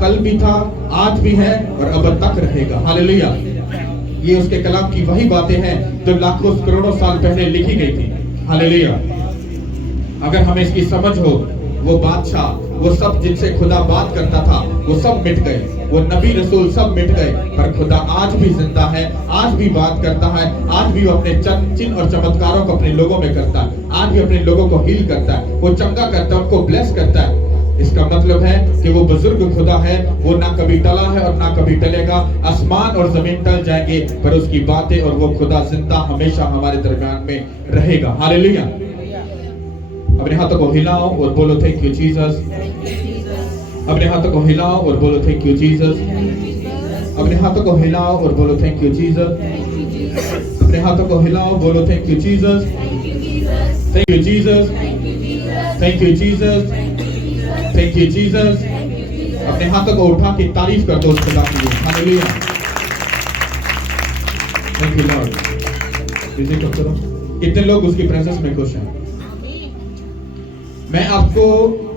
कल भी था, आज भी है और अब तक रहेगा। हालेलुया। ये उसके कलाम की वही बातें हैं जो लाखों करोड़ों साल पहले लिखी गई थी। हालेलुया। अगर हमें इसकी समझ हो, वो बादशाह, वो सब जिनसे खुदा बात करता था, वो सब मिट गए, वो नबी रसूल सब मिट गए, पर खुदा आज भी जिंदा है, आज भी बात करता है, आज भी वो अपने चिन्ह और चमत्कारों को अपने लोगों में करता है, आज भी अपने लोगों को हील करता है, वो चंगा करता है, उनको ब्लेस करता है। इसका मतलब है कि वो बुजुर्ग खुदा है, वो ना कभी टला है और ना कभी टलेगा। आसमान और जमीन टल जाएंगे पर उसकी बातें और वो खुदा जिंदा हमेशा हमारे दरमियान में रहेगा। हालेलुया। अपने हाथों को हिलाओ और बोलो थैंक यू जीसस। अपने हाथों को हिलाओ और बोलो थैंक यू जीसस। अपने हाथों को हिलाओ और बोलो थैंक यू जीसस। अपने हाथों को हिलाओ, बोलो thank you Jesus. Thank you Jesus. Thank you Jesus. Thank you Jesus. अपने हाथों को उठा के तारीफ कर दो उस खुदा की। Hallelujah. Thank you Lord. Music कब करो। कितने लोग उसकी प्रेजेंस में खुश हैं? मैं आपको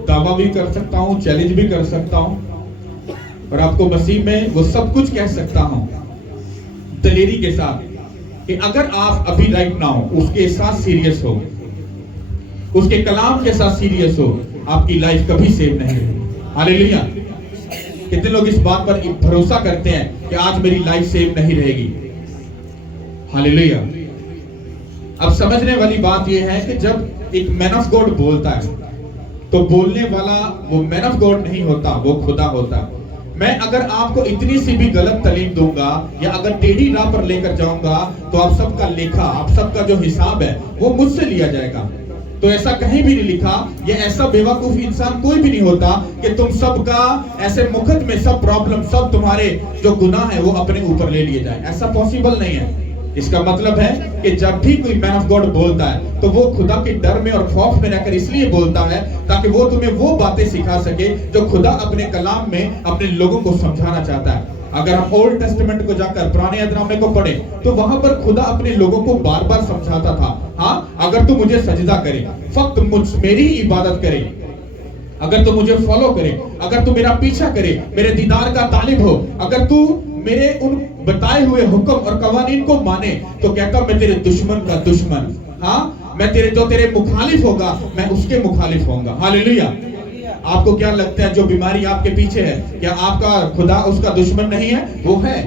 दावा भी कर सकता हूं, चैलेंज भी कर सकता हूं और आपको मसीह में वो सब कुछ कह सकता हूं दलेरी के साथ कि अगर आप अभी राइट नाउ उसके साथ सीरियस हो, उसके कलाम के साथ सीरियस हो, आपकी लाइफ कभी सेव नहीं होगी। हालेलुया। कितने लोग इस बात पर भरोसा करते हैं कि आज मेरी लाइफ सेव नहीं रहेगी? हालेलुया। अब समझने वाली बात यह है कि जब एक मैन ऑफ गॉड बोलता है तो बोलने वाला वो मैन ऑफ गॉड नहीं होता, वो खुदा होता है। मैं अगर आपको इतनी सी भी गलत तालीम दूंगा या अगर टेढ़ी राह पर लेकर जाऊंगा तो आप सबका लेखा, आप सबका जो हिसाब है वो मुझसे लिया जाएगा। तो ऐसा कहीं भी नहीं लिखा, ये ऐसा बेवकूफ इंसान कोई भी नहीं होता कि तुम सबका ऐसे मुफ्त में सब प्रॉब्लम, सब तुम्हारे जो गुनाह है वो अपने ऊपर ले लिए जाए। ऐसा पॉसिबल नहीं है। इसका मतलब है कि जब भी कोई मैन ऑफ गॉड बोलता है तो वो खुदा के डर में और खौफ में रहकर इसलिए बोलता है ताकि वो तुम्हें वो बातें सिखा सके जो खुदा अपने कलाम में अपने लोगों को समझाना चाहता है। अगर हम ओल्ड टेस्टामेंट को जाकर पुराने अहदनामे को पढ़े तो वहां पर खुदा अपने लोगों को बार बार समझाता था, हाँ अगर तू मुझे सजदा करे, फक्त मेरी ही इबादत करे, अगर तू मुझे फॉलो करे, अगर तू मेरा पीछा करे, मेरे दीदार का तालिब हो, अगर तू मेरे उन बताए हुए हुक्म और कवानीन को माने, तो कहता मैं तेरे दुश्मन का दुश्मन, हाँ मैं तेरे मुखालिफ होगा, मैं उसके मुखालिफ होऊंगा। हालेलुया। आपको क्या लगता है जो बीमारी आपके पीछे है, क्या आपका खुदा उसका दुश्मन नहीं है? वो है।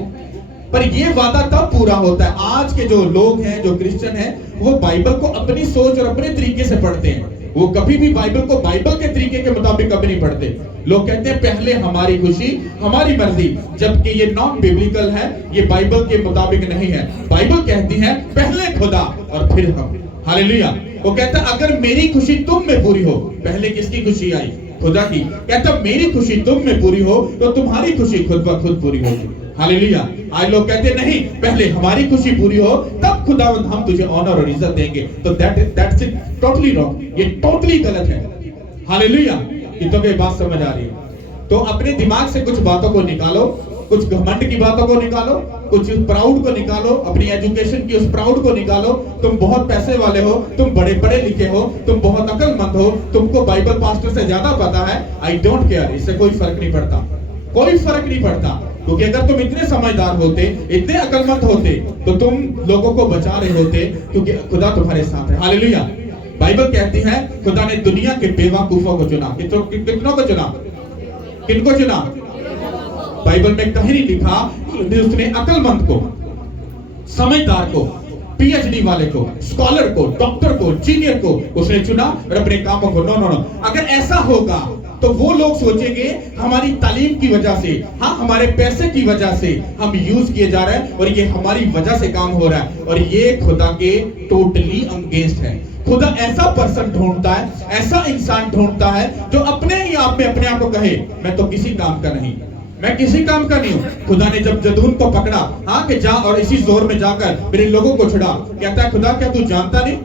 पर ये वादा तब पूरा होता है। आज के जो लोग हैं, जो क्रिश्चियन हैं, वो बाइबल को अपनी सोच और अपने तरीके से पढ़ते हैं। वो कभी भी बाइबल को बाइबल के तरीके के मुताबिक कभी नहीं पढ़ते। लोग कहते हैं पहले हमारी खुशी, हमारी मर्जी, जबकि ये नॉन बिब्लिकल है, ये बाइबल के मुताबिक नहीं है। बाइबल कहती है पहले खुदा और फिर हम। हालेलुया। वो कहता है अगर मेरी खुशी तुम में पूरी हो, पहले किसकी खुशी आई? खुदा की। कहता मेरी खुशी तुम में पूरी हो तो तुम्हारी खुशी खुद ब खुद पूरी होगी। हालेलुया। आज लोग कहते नहीं, पहले हमारी खुशी पूरी हो तब खुदा हम तुझे ऑनर और इज्जत देंगे। तो दैट्स इट टोटली रॉन्ग। ये टोटली गलत है। हालेलुया। कि तुम्हें बात समझ आ रही है तो अपने दिमाग से कुछ बातों को निकालो, कुछ घमंड की बातों को निकालो, कुछ प्राउड को निकालो, अपनी एजुकेशन की उस प्राउड को निकालो। तुम बहुत पैसे वाले हो, तुम बड़े पढ़े लिखे हो, तुम बहुत अक्लमंद हो, तुमको बाइबल पास्टर से ज्यादा पता है। आई डोंट केयर, इससे कोई फर्क नहीं पड़ता, कोई फर्क नहीं पड़ता। क्योंकि अगर तुम इतने समझदार होते, इतने अक्लमंद होते तो तुम लोगों को बचा रहे होते, क्योंकि खुदा तुम्हारे साथ है। हालेलुया। बाइबल कहती है खुदा ने दुनिया के बेवकूफों को चुना। कितनों को चुना? किनको चुना? बाइबल में कहीं नहीं लिखा उसने अक्लमंद को, समझदार को, पीएचडी वाले को, स्कॉलर को, डॉक्टर को, इंजीनियर को उसने चुना और अपने कामों को। No no no. अगर ऐसा होगा तो वो लोग सोचेंगे हमारी तालीम की वजह से, हाँ हमारे पैसे की वजह से हम यूज किए जा रहे हैं और ये हमारी वजह से काम हो रहा है, और ये खुदा के टोटली अगेंस्ट है। खुदा ऐसा पर्सन ढूंढता है, ऐसा इंसान ढूंढता है जो अपने ही आप में अपने आप को कहे मैं तो किसी काम का नहीं, मैं किसी काम का नहीं हूं। खुदा ने जब जदून को पकड़ा, हाँ कि जा और इसी जोर में जाकर मेरे लोगों को छुड़ा, कहता है खुदा क्या तू जानता नहीं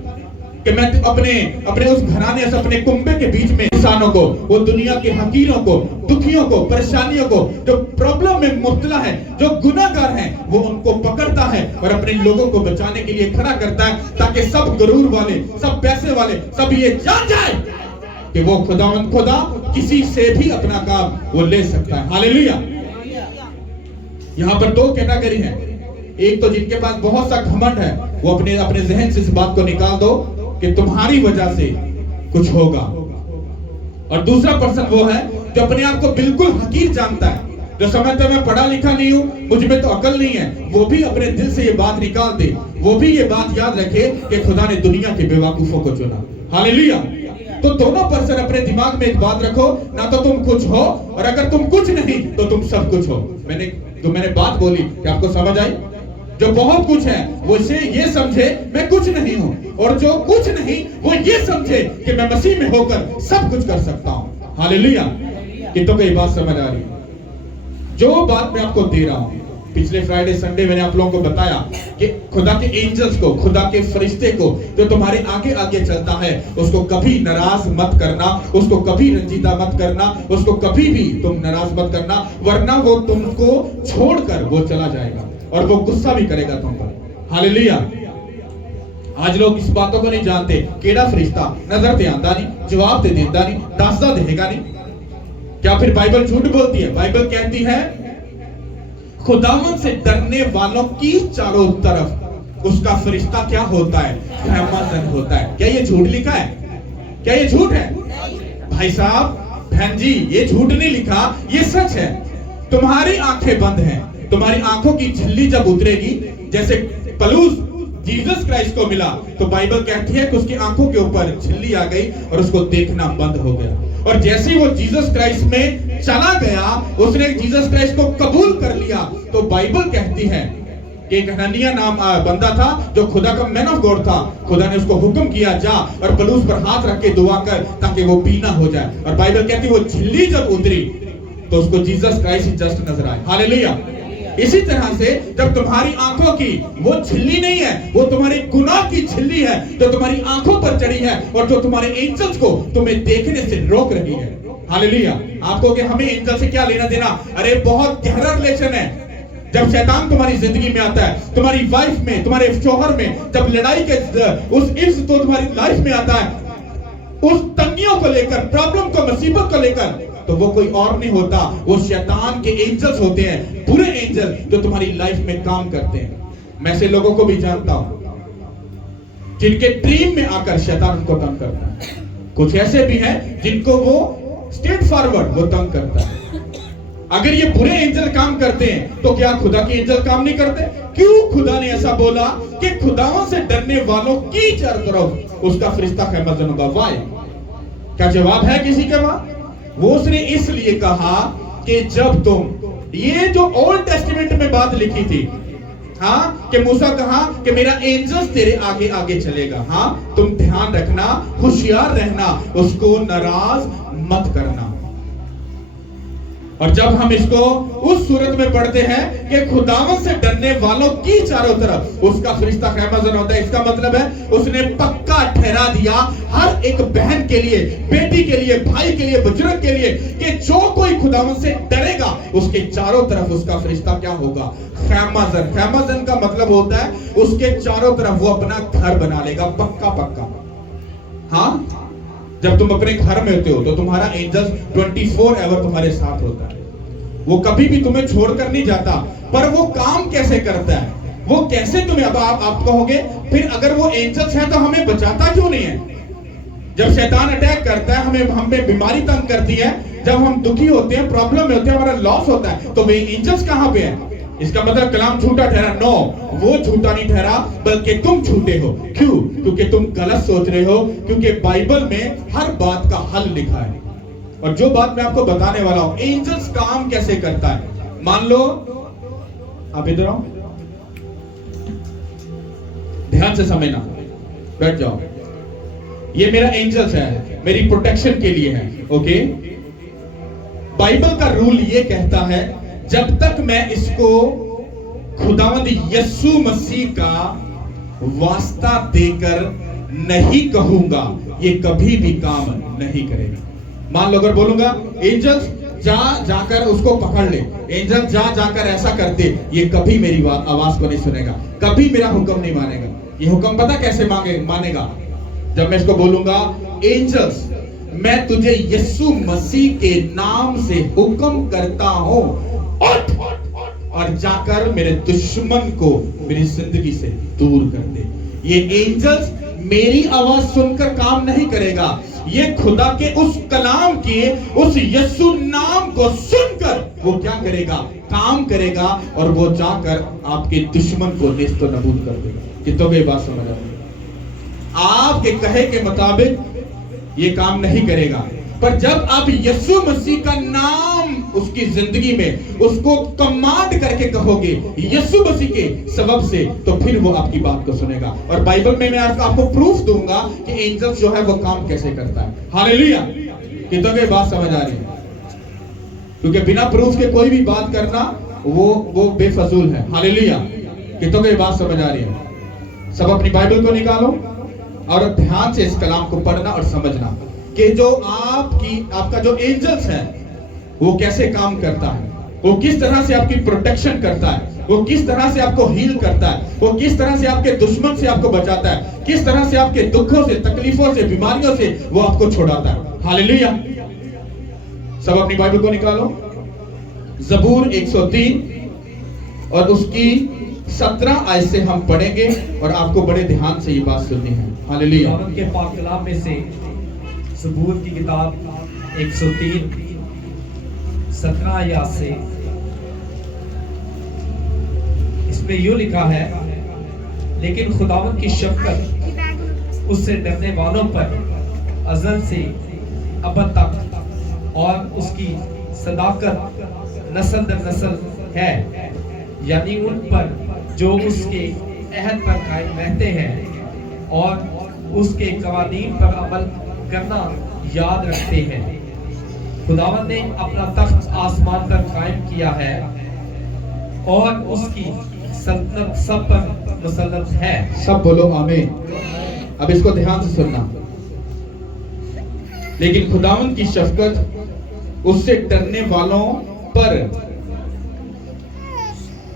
कि मैं अपने उस घराने से, अपने कुंबे के बीच में इंसानों को, वो दुनिया के हकीरों को, दुखियों को, परेशानियों को, जो प्रॉब्लम में मुब्तला है, जो गुनाहगार हैं, वो उनको पकड़ता है और अपने लोगों को बचाने के लिए खड़ा करता है, ताकि सब गरूर वाले, सब पैसे वाले, सब ये जान जाए कि वो खुदा किसी से भी अपना काम वो ले सकता है। हालेलुया। यहां पर दो कैटेगरी है। एक तो जिनके पास बहुत सा घमंड है, वो अपने अपने जहन से इस बात को निकाल दो कि तुम्हारी वजह से कुछ होगा। और दूसरा पर्सन वो है जो अपने आप को बिल्कुल हकीर जानता है, जो समझता है मैं पढ़ा लिखा नहीं हूं, मुझ में तो अकल नहीं है। वो भी अपने दिल से ये बात निकाल दे, वो भी ये बात याद रखे कि खुदा ने दुनिया के बेवकूफों को चुना। हालेलुया। तो दोनों पर्सन अपने दिमाग में एक बात रखो, ना तो तुम कुछ हो, और अगर तुम कुछ नहीं तो तुम सब कुछ हो। मैंने बात बोली कि आपको समझ आई? जो बहुत कुछ है वो इसे ये समझे मैं कुछ नहीं हूं, और जो कुछ नहीं वो ये समझे कि मैं मसीह में होकर सब कुछ कर सकता हूं। हालेलुया। कितनों को ये बात समझ आ रही है? जो बात मैं आपको दे रहा हूं, पिछले फ्राइडे संडे मैंने आप लोगों को बताया कि खुदा के एंजल्स को, खुदा के फरिश्ते को जो तुम्हारे आगे आगे चलता है, उसको कभी नाराज मत करना, उसको कभी रंजीदा मत करना, उसको कभी भी तुम नाराज मत करना, वरना वो तुमको छोड़कर वो चला जाएगा और वो गुस्सा भी करेगा तुम पर। हालेलुया। आज लोग इस बातों को नहीं जानते। केड़ा फरिश्ता नजर ते आंदा नहीं, जवाब ते देता नहीं, दसदा देगा नहीं। क्या फिर बाइबल झूठ बोलती है? बाइबल कहती है खुदावन से डरने वालों की चारों तरफ उसका फरिश्ता क्या होता है? रहमतन होता है। क्या ये झूठ लिखा है? क्या ये झूठ है? भाई साहब, बहन जी, ये झूठ नहीं लिखा, ये सच है। तुम्हारी आंखें बंद हैं, तुम्हारी आंखों की झिल्ली जब उतरेगी, जैसे पलूस जीसस क्राइस्ट को मिला तो बाइबल कहती है कि उसकी आंखों के ऊपर झिल्ली आ गई और उसको देखना बंद हो गया। और जैसे ही वो जीसस क्राइस्ट में चला गया, उसने जीसस क्राइस्ट को कबूल कर लिया, तो बाइबल कहती है कि एक हननिया नाम बंदा था जो खुदा का मैन ऑफ गॉड था। खुदा ने उसको हुक्म किया, जा और पलूस पर हाथ रख के दुआ कर ताकि वो बीना हो जाए। और बाइबल कहती है वो झिल्ली जब उतरी तो उसको जीसस क्राइस्ट जस्ट नजर आए। हालेलुया। इसी तरह से जब तुम्हारी आंखों की वो झिल्ली नहीं है, वो तुम्हारी गुनाह की झिल्ली है जो तुम्हारी आंखों पर चढ़ी है और जो तुम्हारे एंजल्स को तुम्हें देखने से रोक रही है। हालेलुया। आपको कि हमें एंजल से क्या लेना देना? अरे बहुत गहरा रिलेशन है। जब शैतान तुम्हारी जिंदगी में आता है, तुम्हारी वाइफ में, तुम्हारे शौहर में, जब लड़ाई के उस इर्ज तो तुम्हारी लाइफ में आता है, उस तंगियों को लेकर, प्रॉब्लम को, मुसीबत को लेकर, तो वो कोई और नहीं होता, वो शैतान के एंजल्स होते हैं, बुरे एंजल जो तुम्हारी लाइफ में काम करते हैं। मैं ऐसे लोगों को भी जानता हूं जिनके ड्रीम में आकर शैतान उनको तंग करता है। कुछ ऐसे भी हैं जिनको वो स्ट्रेट फॉरवर्ड वो तंग करता है। अगर ये बुरे एंजल काम करते हैं तो क्या खुदा के एंजल काम नहीं करते? क्यों खुदा ने ऐसा बोला कि खुदाओं से डरने वालों की चारों तरफ उसका फरिश्ता खैमतन होगा? वाई? क्या जवाब है किसी के पास? वो उसने इसलिए कहा कि जब तुम ये जो ओल्ड टेस्टामेंट में बात लिखी थी, हाँ, कि मूसा कहा कि मेरा एंजल्स तेरे आगे आगे चलेगा, हाँ, तुम ध्यान रखना, होशियार रहना, उसको नाराज मत करना। और जब हम इसको उस सूरत में पढ़ते हैं कि खुदावंद से डरने वालों की चारों तरफ उसका फरिश्ता खैमतन होता है, इसका मतलब है उसने पक्का ठहरा दिया हर एक बहन के लिए, बेटी के लिए, भाई के लिए, बुजुर्ग के लिए कि जो कोई खुदावंद से डरेगा उसके चारों तरफ उसका फरिश्ता क्या होगा? खैमतन। खैमतन का मतलब होता है उसके चारों तरफ वो अपना घर बना लेगा, पक्का पक्का। हाँ, जब तुम अपने घर में होते हो तो तुम्हारा एंजल 24 आवर तुम्हारे साथ होता है। वो कभी भी तुम्हें छोड़कर नहीं जाता। पर वो काम कैसे करता है? वो कैसे तुम्हें, अब आप कहोगे फिर अगर वो एंजल्स है तो हमें बचाता क्यों नहीं है? जब शैतान अटैक करता है, हमें बीमारी तंग करती है, जब हम दुखी होते हैं, प्रॉब्लम में होते हैं, हमारा लॉस होता है, तो वे एंजल्स कहां पे है? इसका मतलब कलाम झूठा ठहरा? नो, वो झूठा नहीं ठहरा, बल्कि तुम झूठे हो। क्यों? क्योंकि तुम गलत सोच रहे हो, क्योंकि बाइबल में हर बात का हल लिखा है। और जो बात मैं आपको बताने वाला हूं, एंजल्स काम कैसे करता है। मान लो आप इधर आओ, ध्यान से समझना, बैठ जाओ। ये मेरा एंजल्स है, मेरी प्रोटेक्शन के लिए है, ओके? बाइबल का रूल ये कहता है जब तक मैं इसको खुदावंद यीशु मसीह का वास्ता देकर नहीं कहूंगा, ये कभी भी काम नहीं करेगा। मान लो अगर बोलूंगा एंजल्स जाकर उसको पकड़ ले, एंजल जाकर ऐसा कर दे, ये कभी मेरी आवाज को नहीं सुनेगा, कभी मेरा हुक्म नहीं मानेगा। ये हुक्म पता कैसे मानेगा? जब मैं इसको बोलूंगा एंजल्स मैं तुझे यीशु मसीह के नाम से हुक्म करता हूं, उठ और जाकर मेरे दुश्मन को मेरी जिंदगी से दूर कर दे। ये एंजल्स मेरी आवाज सुनकर काम नहीं करेगा, ये खुदा के उस कलाम के उस यीशु नाम को सुनकर वो क्या करेगा, काम करेगा, और वो जाकर आपके दुश्मन को नेस्त नबूद कर देगा। कितनों की बात समझ आ रही है? आपके कहे के मुताबिक ये काम नहीं करेगा, पर जब आप यीशु मसीह का नाम उसकी जिंदगी में उसको कमांड करके कहोगे यीशु मसीह के सबब से, तो फिर वो आपकी बात को सुनेगा। और बाइबल में मैं आपको प्रूफ दूंगा कि एंजल्स जो है वो काम कैसे करता है। हालेलुया! कितनों की बात समझ आ रही है? क्योंकि बिना प्रूफ के कोई भी बात करना वो बेफजूल है। हालेलुया! कितनों की बात समझ आ रही है? सब अपनी बाइबल को निकालो और ध्यान से इस कलाम को पढ़ना और समझना कि जो आपका जो एंजल्स है वो कैसे काम करता है, वो किस तरह से आपकी प्रोटेक्शन करता है, वो किस तरह से आपको हील करता है, वो किस तरह से आपके दुश्मन से आपको बचाता है, किस तरह से आपके दुखों से, तकलीफों से, बीमारियों से वो आपको छुड़ाता है। हालेलुया! सब अपनी बाइबल को निकालो, जबूर 103 और उसकी 17 आयत से हम पढ़ेंगे और आपको बड़े ध्यान से ये बात सुननी है। हालेलुया! के पाक कलाम में से ज़बूर की किताब 103 17 आयत से इसमें यूं लिखा है, लेकिन खुदावंद की शफकत उससे डरने वालों पर अज़ल से अबद तक और उसकी सदाकत नस्ल दर नस्ल है, यानी उन पर जो उसके अहद पर कायम रहते हैं और उसके कवानीन पर अमल करना याद रखते हैं। खुदावंद ने अपना तख्त आसमान पर कायम किया है और उसकी सल्तनत सब पर मुसल्लत है। सब बोलो आमीन। अब इसको ध्यान से सुनना। लेकिन खुदावंद की शफकत उससे डरने वालों पर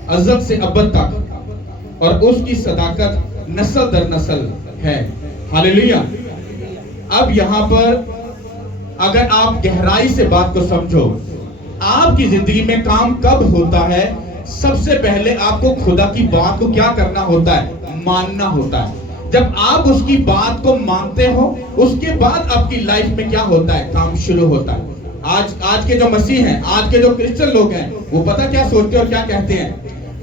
अज़ल से अबद तक और उसकी सदाकत नस्ल दर नस्ल है। हालेलुया! अब यहां पर अगर आप गहराई से बात को समझो, आपकी जिंदगी में काम कब होता है? सबसे पहले आपको खुदा की बात को क्या करना होता है? मानना होता है। जब आप उसकी बात को मानते हो, उसके बाद आपकी लाइफ में क्या होता है? काम शुरू होता है। आज के जो मसीह हैं, आज के जो क्रिश्चियन लोग हैं, वो पता क्या सोचते और क्या कहते हैं?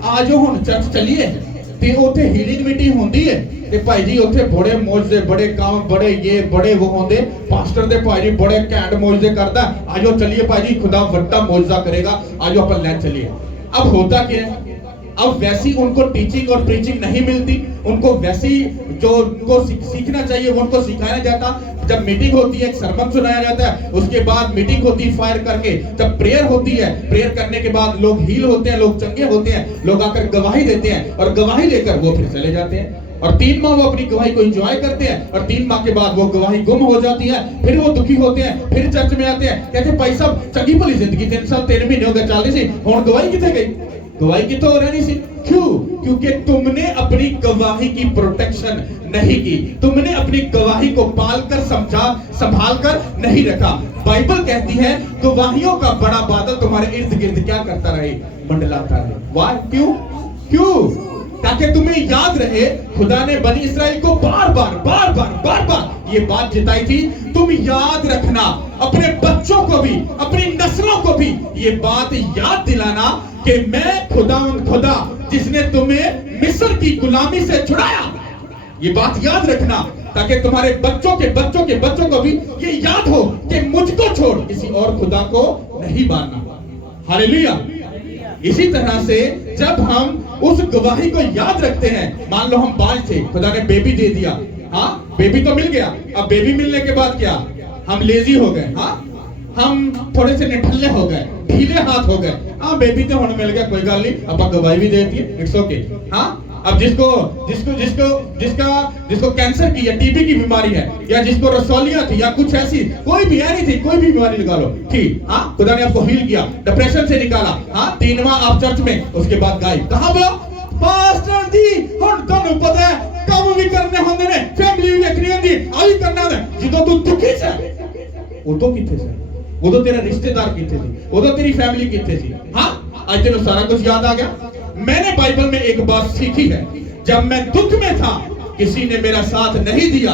आज हम चर्च चलिए ते उथे हीलिंग मीटिंग होंदी है ते भाई जी उथे बड़े मौजे, बड़े काम, बड़े ये बड़े वो होंदे, पास्टर दे भाई जी बड़े कैंड मौजे करता, आजो चलिए भाई जी खुदा वड्डा मौजा करेगा, आजो अपन ले चलिए। अब होता क्या है? अब वैसी उनको टीचिंग और प्रीचिंग नहीं मिलती, उनको वैसी जो उनको सीखना चाहिए वो उनको सिखाया जाता। जब मीटिंग होती है, एक सरमन सुनाया जाता है, उसके बाद मीटिंग होती है फायर करके, जब प्रेयर होती है, प्रेयर करने के बाद लोग हील होते हैं, लोग चंगे होते हैं, लोग आकर गवाही देते हैं और गवाही लेकर वो फिर चले जाते हैं और 3 माह वो अपनी गवाही को एंजॉय करते हैं और 3 माह के बाद वो गवाही गुम हो जाती है। फिर वो दुखी होते हैं, फिर चर्च में आते हैं, कहते भाई साहब चंगी भली जिंदगी 3 साल 3 महीने हो गए चल रही सी, हुण गवाही किथे गई? गवाही कितों रहनी सी? क्यों? क्योंकि तुमने अपनी गवाही की प्रोटेक्शन नहीं की, तुमने अपनी गवाही को पालकर संभाल कर नहीं रखा। बाइबल कहती है गवाहियों का बड़ा बादल तुम्हारे इर्द गिर्द क्या करता रहे? मंडलाता रहे। वाह? क्यों? क्यों? ताकि तुम्हें याद रहे खुदा ने बनी इस्राएल को बार बार ये बात जिताई थी, तुम याद रखना, अपने बच्चों को भी, अपनी नस्लों को भी ये बात याद दिलाना कि मैं खुदा जिसने तुम्हें मिस्र की गुलामी से छुड़ाया। ये बात याद रखना ताकि तुम्हारे बच्चों के बच्चों के बच्चों को भी ये याद हो कि मुझको छोड़ किसी और खुदा को नहीं मानना। हालेलुया! इसी तरह से जब हम उस गवाही को याद रखते हैं, मान लो हम बाज थे, खुदा ने बेबी दे दिया, हाँ बेबी तो मिल गया, अब बेबी मिलने के बाद क्या? हम लेजी हो गए, हाँ हम थोड़े से निठल्ले हो गए, ढीले हाथ हो गए। हाँ बेबी तो होने मिल गया, कोई गल नहीं, अब गवाही भी दे दी, इट्स ओके। हाँ अब जिसको कैंसर की या टीबी की बीमारी है या जिसको रसौलियां थी या कुछ ऐसी कोई भी नहीं थी, कोई भी बीमारी निकालो, ठीक, हाँ खुदा ने आपको हील किया, डिप्रेशन से निकाला, हाँ 3वां आप चर्च में, उसके बाद गायब। कहां पे? पास्टर जी हुण तुहानू पता है काम भी करने होंदे ने, फैमिली भी देखनी होंदी, आ भी करना है। ਜਦੋਂ तू दुखी है वो तो किथे से, वो तो तेरा रिश्तेदार किथे थी, वो तो तेरी फैमिली किथे थी। हाँ, आज तेरे सारा कुछ याद आ गया। मैंने बाइबल में एक बात सीखी है, जब मैं दुख में था किसी ने मेरा साथ नहीं दिया।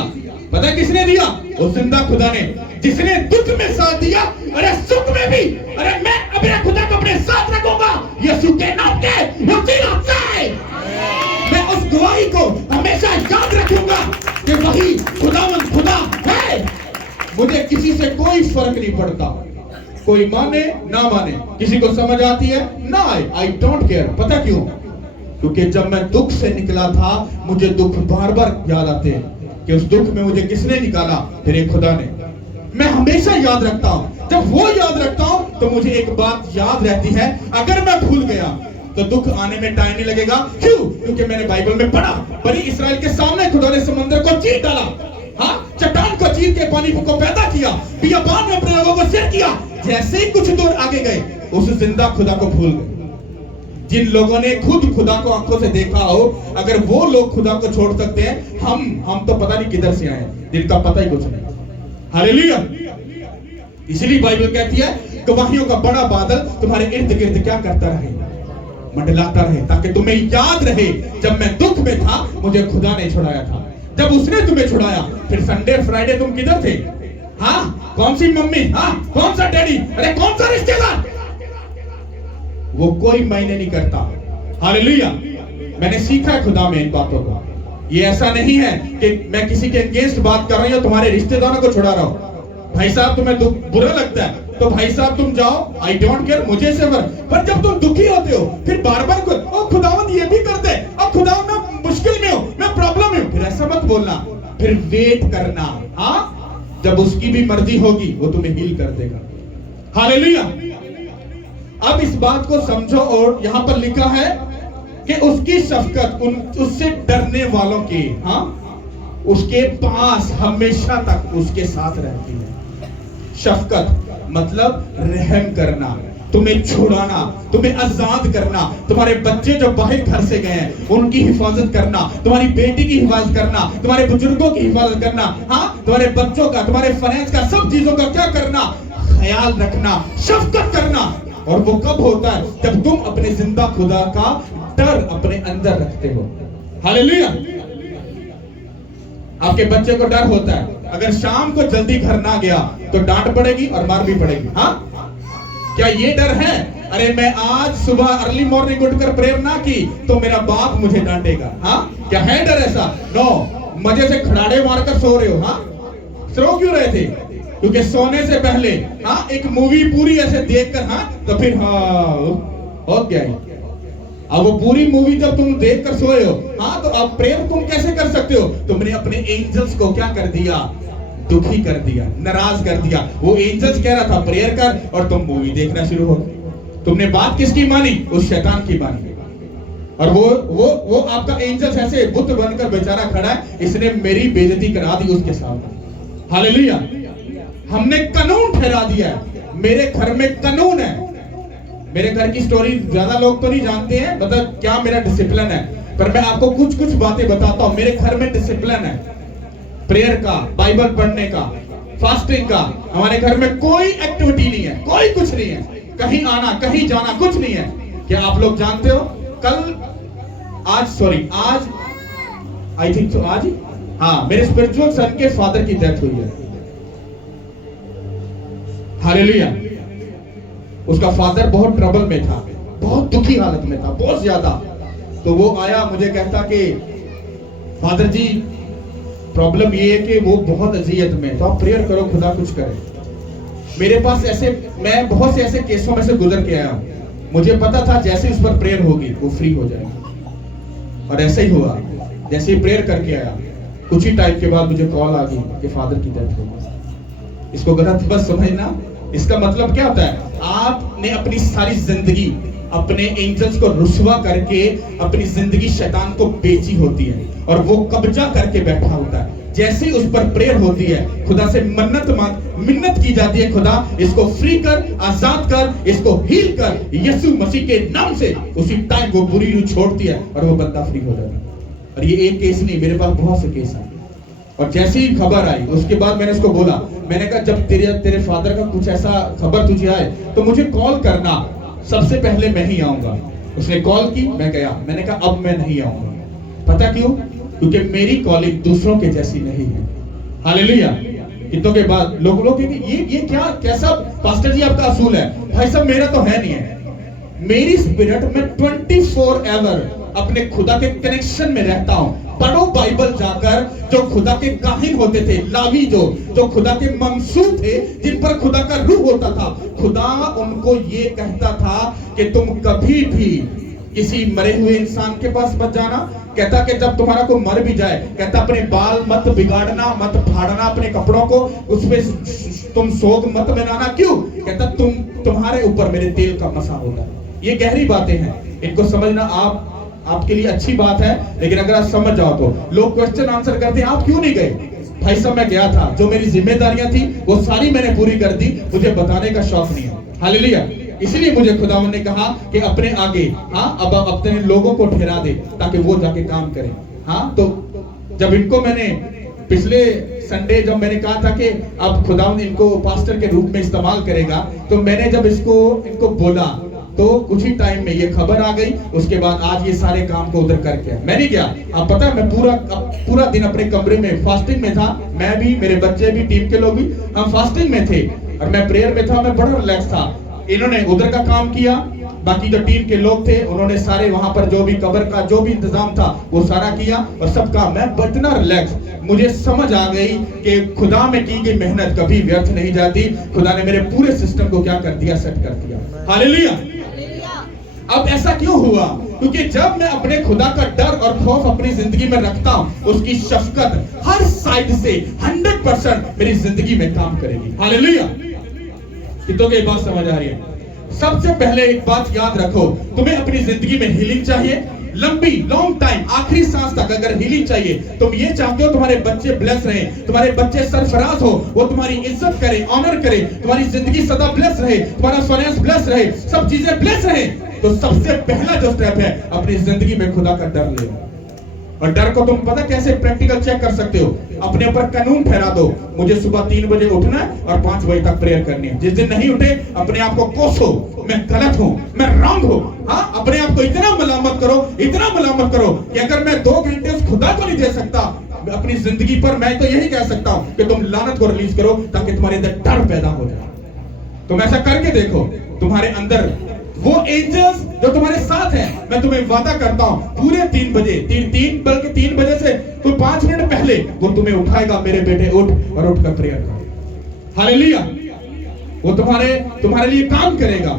पता है किसने दिया? वो जिंदा खुदा ने, जिसने दुख में साथ दिया, अरे सुख में भी, अरे मैं अपने खुदा को अपने साथ रखूंगा यीशु के नाम के वसीला से। मैं उस गवाही को हमेशा याद रखूंगा कि वही खुदावंद खुदा है। मुझे किसी से कोई फर्क नहीं पड़ता, कोई माने ना माने, किसी को समझ आती है ना आए, आई डोंट केयर। पता क्यों? क्योंकि जब मैं दुख से निकला था, मुझे दुख बार बार याद आते हैं कि उस दुख में मुझे किसने निकाला? तेरे खुदा ने। मैं हमेशा याद रखता हूं, जब वो याद रखता हूं तो मुझे एक बात याद रहती है, अगर मैं भूल गया तो दुख आने में टाइम नहीं लगेगा। क्यों? क्योंकि मैंने बाइबल में पढ़ा, बनी इस्राएल के सामने खुदा ने समंदर को चीर डाला, हाँ, चट्टान को चीर के पानी को पैदा किया, बियाबान में अपने लोगों को सिर किया। जैसे ही कुछ दूर आगे गए, उस जिंदा खुदा को भूल गए। जिन लोगों ने खुद खुदा को आंखों से देखा हो, अगर वो लोग खुदा को छोड़ सकते हैं, हम तो पता नहीं किधर से आए, जिनका पता ही कुछ नहीं। हालेलुया। इसलिए बाइबल कहती है, गवाहियों का बड़ा बादल तुम्हारे इर्द गिर्द क्या करता रहे? मंडलाता रहे, ताकि तुम्हें याद रहे, जब मैं दुख में था मुझे खुदा ने छुड़ाया था। जब उसने तुम्हें छुड़ाया, फिर संडे फ्राइडे तुम किधर थे? हाँ, कौन सी मम्मी, हाँ, कौन सा डैडी, अरे कौन सा रिश्तेदार, वो कोई मायने नहीं करता। हालेलुया। मैंने सीखा है खुदा में इन बातों को। ये ऐसा नहीं है कि मैं किसी के अगेंस्ट बात कर रहा हूं, तुम्हारे रिश्तेदारों को छुड़ा रहा हूं। भाई साहब तुम्हें बुरा लगता है तो भाई साहब तुम जाओ, आई डोंट केयर, मुझे से पर जब तुम दुखी होते हो, फिर बार बार खुदावन ये भी कर दे, अब खुदावन मैं मुश्किल में हूं, मैं प्रॉब्लम में हूं, फिर ऐसा मत बोलना, फिर वेट करना। हाँ, जब उसकी भी मर्जी होगी वो तुम्हें हील कर देगा। हालेलुया। अब इस बात को समझो, और यहां पर लिखा है कि उसकी शफकत उससे डरने वालों के, हाँ, उसके पास हमेशा तक उसके साथ रहती है। शफकत मतलब रहम करना, तुम्हें छुड़ाना, तुम्हें आजाद करना, तुम्हारे बच्चे जो बाहर घर से गए हैं उनकी हिफाजत करना, तुम्हारी बेटी की हिफाजत करना, तुम्हारे बुजुर्गों की हिफाजत करना, हाँ, तुम्हारे बच्चों का, तुम्हारे फाइनेंस का, सब चीजों का क्या करना? ख्याल रखना, शफकत करना। और वो कब होता है? जब तुम अपने जिंदा खुदा का डर अपने अंदर रखते हो। हालेलुया। आपके बच्चे को डर होता है, अगर शाम को जल्दी घर ना गया तो डांट पड़ेगी और मार भी पड़ेगी। हाँ, क्या ये डर है? अरे मैं आज सुबह अर्ली मॉर्निंग उठकर प्रेयर ना की तो मेरा बाप मुझे डांटेगा। हाँ, क्या है डर ऐसा? नो। मजे से खड़ाड़े मारकर सो रहे हो। हाँ, सो क्यों रहे थे? क्योंकि सोने से पहले, हाँ, एक मूवी पूरी ऐसे देखकर, हाँ, तो फिर हाँ हो गया। अब वो पूरी मूवी जब तुम देखकर सोए हो, हाँ, तो अब प्रेयर तुम कैसे कर सकते हो? तुमने अपने एंजल्स को क्या कर दिया? दुखी कर दिया, नाराज कर दिया। वो एंजल्स कह रहा था प्रेयर कर, और तुम मूवी देखना शुरू हो गए। तुमने बात किसकी मानी? उस शैतान की मानी। और वो आपका एंजल्स ऐसे बुत बनकर बेचारा खड़ा है, इसने मेरी बेइज्जती करा दी उसके सामने। हालेलुया। हमने कानून ठहरा दिया है, मेरे घर में कानून है। मेरे घर की स्टोरी ज्यादा लोग तो नहीं जानते हैं, मतलब क्या मेरा डिसिप्लिन है, पर मैं आपको कुछ कुछ बातें बताता हूं। मेरे घर में डिसिप्लिन है, प्रेयर का, बाइबल पढ़ने का, फास्टिंग का। हमारे घर में कोई एक्टिविटी नहीं है, कोई कुछ नहीं है, कहीं आना कहीं जाना कुछ नहीं है। क्या आप लोग जानते हो आज आई थिंक तो आज, हाँ, मेरे स्पिरिचुअल सन के फादर की डेथ हुई है। हालेलुया। उसका फादर बहुत ट्रबल में था, बहुत दुखी हालत में था, बहुत ज्यादा। तो वो आया, मुझे कहता कि फादर जी प्रॉब्लम ये है कि वो बहुत अजियत में, तो आप प्रेयर करो खुदा कुछ करे। मेरे पास मैं बहुत से ऐसे केसों में से गुजर के आया हूं। मुझे पता था जैसे उस पर प्रेयर होगी वो फ्री हो जाएगी, और ऐसा ही हुआ। जैसे ही प्रेयर करके आया, कुछ ही टाइम के बाद मुझे कॉल आ गई कि फादर की डेथ हो गई। इसको गलत बस समझना। इसका मतलब क्या होता है? आपने अपनी सारी जिंदगी अपने एंजल्स को रुसवा करके अपनी जिंदगी शैतान को बेची होती है, और वो कब्जा करके बैठा होता है। जैसे उस पर प्रेयर होती है, खुदा से मिन्नत की जाती है, खुदा इसको फ्री कर, आजाद कर, इसको हील कर यीशु मसीह के नाम से। उसी टाइम वो बुरी रूह छोड़ती है और वो बंदा फ्री हो जाता है। और ये एक केस नहीं, मेरे पास बहुत से केस हैं। और जैसे ही खबर आई उसके बाद मैंने उसको बोला, मैंने कहा जब तेरे फादर का कुछ ऐसा खबर तुझे आए तो मुझे कॉल करना, सबसे पहले मैं ही आऊंगा। उसने कॉल की, मैं गया। मैंने कहा अब मैं नहीं आऊंगा। पता क्यों? क्योंकि मेरी कॉलिंग दूसरों के जैसी नहीं है। हालेलुया। कितनों के बाद लोग ये क्या कैसा पास्टर जी आपका असूल है? भाई साहब मेरा तो है नहीं है। मेरी स्पिरिट में 24 आवर अपने खुदा के कनेक्शन में रहता हूं। पढ़ो बाइबल जाकर, जो खुदा के काहिन होते थे, लावी जो खुदा के ममसूद थे, जिन पर खुदा का रूह होता था, खुदा उनको ये कहता था कि तुम कभी भी किसी मरे हुए इंसान के पास मत जाना। कहता कि जब तुम्हारा कोई मर भी जाए, कहता अपने बाल मत बिगाड़ना, मत फाड़ना अपने कपड़ों को, उसपे तुम सोग मत मनाना। क्यों? कहता तुम्हारे ऊपर मेरे तेल का मसा होगा। ये गहरी बातें हैं, इनको समझना आपके लिए अच्छी बात है, लेकिन अगर आप समझ जाओ तो लोग क्वेश्चन आंसर करते हैं, आप क्यों नहीं गए? भाई साहब मैं गया था, जो मेरी जिम्मेदारियां थी वो सारी मैंने पूरी कर दी, मुझे बताने का शौक नहीं है। हालेलुया। इसलिए मुझे खुदावंद ने कहा कि अपने आगे अब अपने लोगों को ठहरा दे ताकि वो जाके काम करें। तो जब इनको मैंने पिछले संडे जब मैंने कहा था कि अब खुदावंद इनको पास्टर के रूप में इस्तेमाल करेगा, तो मैंने जब इनको बोला तो कुछ ही टाइम में ये खबर आ गई। उसके बाद आज ये सारे काम को उधर करके मैं नहीं गया। आप पता है मैं पूरा दिन अपने कमरे में फास्टिंग में था। मैं भी, मेरे बच्चे भी, टीम के लोग भी, हम फास्टिंग में थे और मैं प्रेयर में था। मैं बड़ा रिलैक्स था। इन्होंने उधर का काम किया, बाकी जो टीम के लोग थे उन्होंने सारे वहां पर जो भी कबर का जो भी इंतजाम था वो सारा किया और सब काम। मैं इतना रिलैक्स, मुझे समझ आ गई कि खुदा में की गई मेहनत कभी व्यर्थ नहीं जाती। खुदा ने मेरे पूरे सिस्टम को क्या कर दिया, सेट कर दिया। हालेलुया। अब ऐसा क्यों हुआ? क्योंकि जब मैं अपने खुदा का डर और खौफ अपनी जिंदगी में रखता हूं, उसकी शफकत हर साइड से 100% मेरी जिंदगी में काम करेगी। हालेलुया। कितनों की बात समझ आ रही है? सबसे पहले एक बात याद रखो, तुम्हें अपनी जिंदगी में हीलिंग चाहिए, लंबी लॉन्ग टाइम आखिरी सांस तक अगर हीलिंग चाहिए, तुम ये चाहते हो तुम्हारे बच्चे ब्लेस रहे, तुम्हारे बच्चे सरफराज हो, वो तुम्हारी इज्जत करे, ऑनर करे, तुम्हारी जिंदगी सदा ब्लेस रहे, तुम्हारा फाइनेंस ब्लेस रहे, सब चीजें ब्लेस रहे, तो सबसे पहला जो स्टेप है अपनी जिंदगी में खुदा का डर ले। और डर को तुम पता कैसे प्रैक्टिकल चेक कर सकते हो? अपने ऊपर कानून ठहरा दो, मुझे सुबह 3 बजे उठना है और 5 बजे तक प्रेयर करनी है। जिस दिन नहीं उठे अपने आप को कोसो, मैं गलत हूं, मैं रॉन्ग हूं। अपने आप को इतना मलामत करो कि अगर मैं 2 घंटे उस खुदा को नहीं दे सकता अपनी जिंदगी पर, मैं तो यही कह सकता हूं कि तुम लानत को रिलीज करो ताकि तुम्हारे अंदर डर पैदा हो जाए। तुम ऐसा करके देखो, तुम्हारे अंदर वो एंजल्स जो तुम्हारे साथ हैं, मैं तुम्हें वादा करता हूं पूरे 3 बजे, बल्कि 3 बजे से तो 5 मिनट पहले वो तुम्हें उठाएगा, मेरे बेटे उठ और उठ कर प्रेयर कर। हालेलुया। वो तुम्हारे लिए काम करेगा।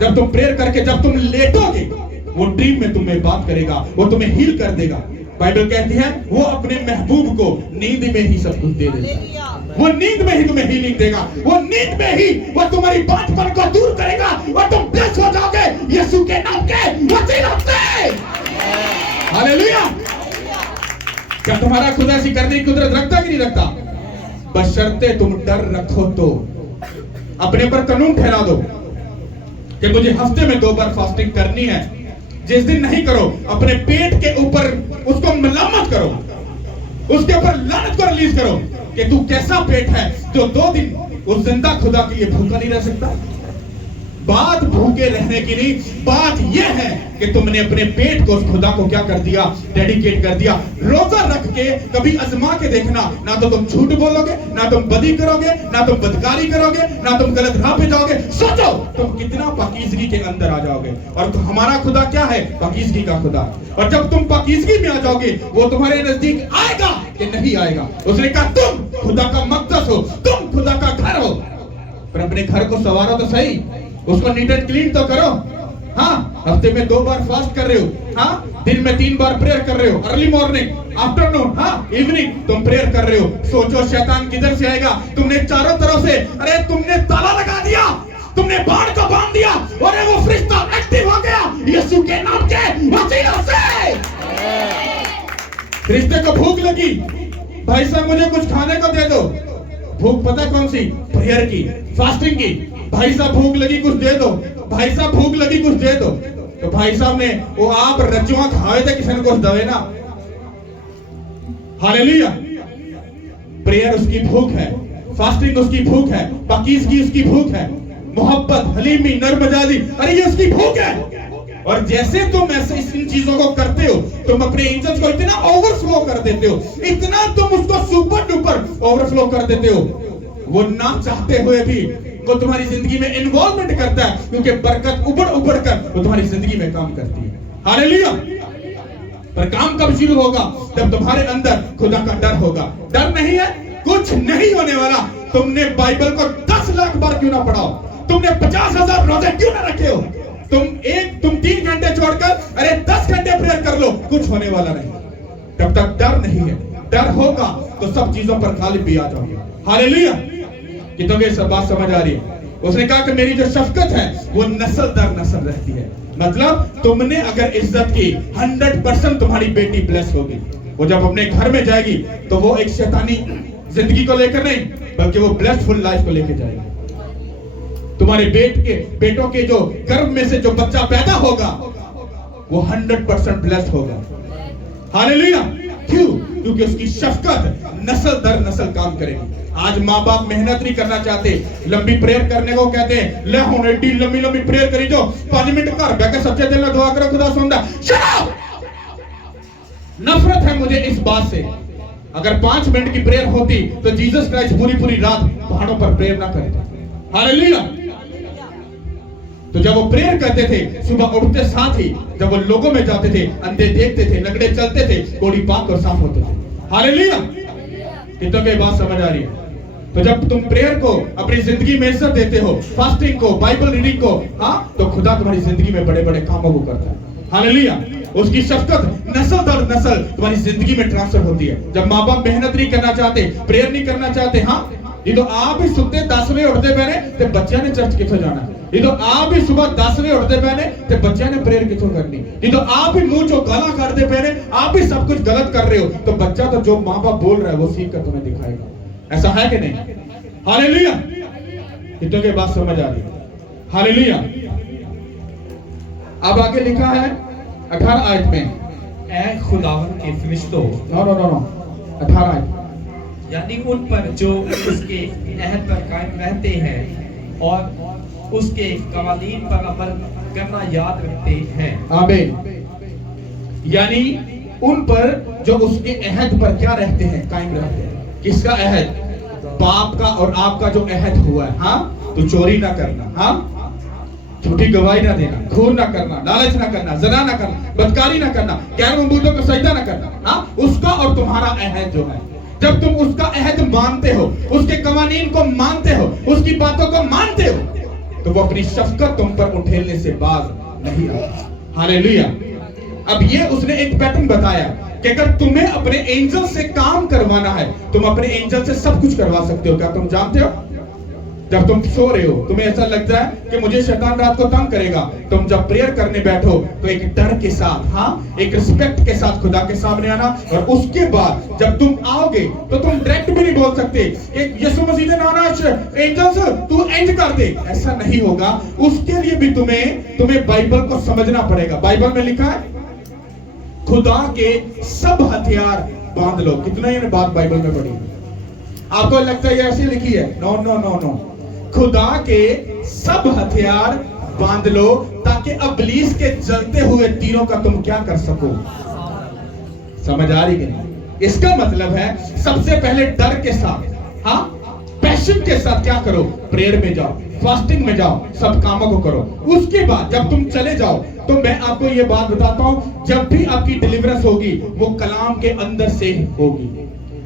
जब तुम प्रेयर करके जब तुम लेटोगे, वो ड्रीम में तुम्हें बात करेगा, वो तुम्हें हील कर देगा। बाइबल कहती है वो अपने महबूब को नींद में ही सब कुछ दे देगा। वो नींद में ही तुम्हें हीलिंग देगा, वो नींद में ही वो तुम्हारी बातपन को दूर करेगा और तुम ब्लेस हो जाओगे यीशु के नाम के वसीले से। हालेलुया। क्या तुम्हारा खुदा ऐसी करने की कुदरत रखता कि नहीं रखता? बशर्ते तुम डर रखो तो। अपने पर कानून ठहरा दो कि मुझे हफ्ते में 2 बार फास्टिंग करनी है। जिस दिन नहीं करो, अपने पेट के ऊपर उसको मलामत करो, उसके ऊपर लानत को रिलीज करो कि तू कैसा पेट है जो 2 दिन उस जिंदा खुदा के लिए भूखा नहीं रह सकता। बात भूखे रहने की नहीं, बात यह है कि तुमने अपने पेट को उस खुदा को क्या कर दिया, डेडिकेट कर दिया। रोजा रख के कभी आजमा के देखना, ना तो तुम झूठ बोलोगे, ना तुम बदी करोगे, ना तुम बदकारी करोगे, ना तुम गलत राह पे जाओगे। सोचो तुम कितना पाकीज़गी के अंदर आ जाओगे। और तो हमारा खुदा क्या है? पाकीज़गी का खुदा। और जब तुम पाकीज़गी में आ जाओगे, वो तुम्हारे नजदीक आएगा कि नहीं आएगा? उसने कहा तुम खुदा का मक़दस हो, तुम खुदा का घर हो। पर अपने घर को संवारो तो सही, उसको नीट एंड क्लीन तो करो। हफ्ते में 2 बार फास्ट कर रहे हो, दिन में 3 बार प्रेयर कर रहे हो, अर्ली मॉर्निंग, आफ्टरनून, इवनिंग तुम प्रेयर कर रहे हो। सोचो शैतान किधर से आएगा? तुमने चारों तरफ से तुमने ताला लगा दिया, तुमने बाढ़ को बांध दिया और वो फरिश्ता एक्टिव हो गया यीशु के नाम के वसीले से। फरिश्ते को भूख लगी, भाई साहब मुझे कुछ खाने को दे दो। भूख पता कौन सी? प्रेयर की, फास्टिंग की। भाई साहब भूख लगी कुछ दे दो, भाई साहब भूख लगी कुछ दे दो। तो भाई साहब ने वो आप रजुआ खाए थे, किसी ने कुछ दवे ना। हालेलुया। प्रेयर उसकी भूख है, फास्टिंग उसकी भूख है, पाकीज़गी उसकी भूख है, मोहब्बत, हलीमी, नर्मजादी, अरे ये उसकी भूख है। और जैसे तुम ऐसे इन चीजों को करते हो, तुम अपने एंजल्स को इतना ओवरफ्लो कर देते हो, इतना तुम उसको सुपर डुपर ओवरफ्लो कर देते हो, वो ना चाहते हुए भी वो तुम्हारी जिंदगी में इन्वॉल्वमेंट करता है, क्योंकि बरकत उबड़ उबड़ कर वो तुम्हारी जिंदगी में काम करती है। हालेलुया। पर काम कब शुरू होगा? जब तुम्हारे अंदर खुदा का डर होगा। डर नहीं है, कुछ नहीं होने वाला। तुमने बाइबल को 10 लाख बार क्यों ना पढ़ाओ, तुमने 50,000 रोजे क्यों ना रखे हो, तुम 3 घंटे छोड़कर अरे 10 घंटे प्रेयर कर लो, कुछ होने वाला नहीं। तब तक डर नहीं है। डर होगा तो सब चीजों पर गालिब भी आ जाओगे। हालेलुया। कि तुम्हें सब बात समझ आ रही है? उसने कहा कि मेरी जो शफकत है वो नस्ल दर नस्ल रहती है। मतलब तुमने अगर इज्जत की 100% तुम्हारी बेटी ब्लेस होगी। वो जब अपने घर में जाएगी तो वो एक शैतानी जिंदगी को लेकर नहीं, बल्कि वो ब्लेसफुल लाइफ को लेकर जाएगी। तुम्हारे बेटों के जो गर्भ में से जो बच्चा पैदा होगा वो 100% ब्लेस्ड होगा। हालेलुया। क्यों? क्योंकि उसकी शफकत नस्ल दर नस्ल काम करेगी। आज माँ बाप मेहनत नहीं करना चाहते, लंबी प्रेयर करने को कहते हैं, ले हुन एडी लंबी लंबी प्रेयर करी जो 5 मिनट घर बैठकर सच्चे दिल में दुआ करो, खुदा सुनता। नफरत है मुझे इस बात से। अगर 5 मिनट की प्रेयर होती तो जीसस क्राइस्ट पूरी रात पहाड़ों पर प्रेयर ना करते। हालेलुया। तो जब वो प्रेयर करते थे, सुबह उठते साथ ही जब वो लोगों में जाते थे, अंधे देखते थे, लंगड़े चलते थे, कोढ़ी पाक और साफ होते थे। हालेलुया। कितनों की बात समझ आ रही है? तो जब तुम प्रेयर को अपनी जिंदगी में इज्जत देते हो, फास्टिंग को, बाइबल रीडिंग को, हाँ, तो खुदा तुम्हारी जिंदगी में बड़े बड़े कामों को करता है। हालेलुया। उसकी शफकत नस्ल दर नस्ल तुम्हारी जिंदगी में ट्रांसफर होती है। जब माँ बाप मेहनत नहीं करना चाहते, प्रेयर नहीं करना चाहते, हाँ, ये तो आप ही सुते 10 बजे उठते पहने ते बच्चा ने चर्च किथों जाना। ये तो आप ही सुबह 10 बजे उठते पहने ते बच्चा ने प्रेयर किथों करनी। ये तो आप ही मुंह चो गाला काटते पहने, आप ही सब कुछ गलत कर रहे हो, तो बच्चा तो जो माँ बाप बोल रहा है वो सीख कर तुम्हें दिखाएगा। ऐसा है कि नहीं? हालेलुया। कितनों की बात समझ आ रही है? हालेलुया। अब आगे लिखा है 18 आयत में, ऐ खुदावन के फरिश्तों, नो 18 आयत, यानी उन पर जो उसके अहद पर कायम रहते हैं और उसके कवानीन पर अमल करना याद रखते हैं। आमीन। यानी उन पर जो उसके अहद पर क्या रहते हैं, कायम रहते हैं। किसका अहद? बाप का और आपका जो अहद हुआ है, हाँ, तो चोरी ना करना, हाँ, झूठी गवाही ना देना, खून ना करना, लालच ना करना, ज़ना ना करना, बदकारी ना करना, गैर मबूदों को सजदा ना करना, हाँ, उसका और तुम्हारा अहद जो है, जब तुम उसका अहद मानते हो, उसके कवानीन को मानते हो, उसकी बातों को मानते हो, तो वो अपनी शफकत तुम पर उठेलने से बाज नहीं आता। हालेलुया। अब ये उसने एक पैटर्न बताया कि अगर तुम्हें अपने एंजल से काम करवाना है, तुम अपने एंजल से सब कुछ करवा सकते हो। क्या तुम जानते हो? जब तुम सो रहे हो, तुम्हें ऐसा लगता है कि मुझे शैतान रात को तंग करेगा, तुम जब प्रेयर करने बैठो तो एक डर के साथ, हाँ, एक रिस्पेक्ट के साथ खुदा के सामने आना, और उसके बाद जब तुम आओगे तो तुम डायरेक्ट भी नहीं बोल सकते कि यीशु मसीह ने नाराज एंजल्स तू एंज कर दे, ऐसा नहीं होगा। उसके लिए भी तुम्हें बाइबल को समझना पड़ेगा। बाइबल में लिखा है खुदा के सब हथियार बांध लो। कितना ये बात बाइबल में पढ़ी? आपको लगता है ये ऐसी लिखी है? No no no no. खुदा के सब हथियार बांध लो ताकि इब्लीस के जलते हुए तीरों का तुम क्या कर सको। समझ आ रही कि नहीं? इसका मतलब है सबसे पहले डर के साथ, हाँ, पैशन के साथ क्या करो? प्रेयर में जाओ, फास्टिंग में जाओ, सब कामों को करो। उसके बाद जब तुम चले जाओ तो मैं आपको ये बात बताता हूं, जब भी आपकी डिलीवरेंस होगी वो कलाम के अंदर से होगी।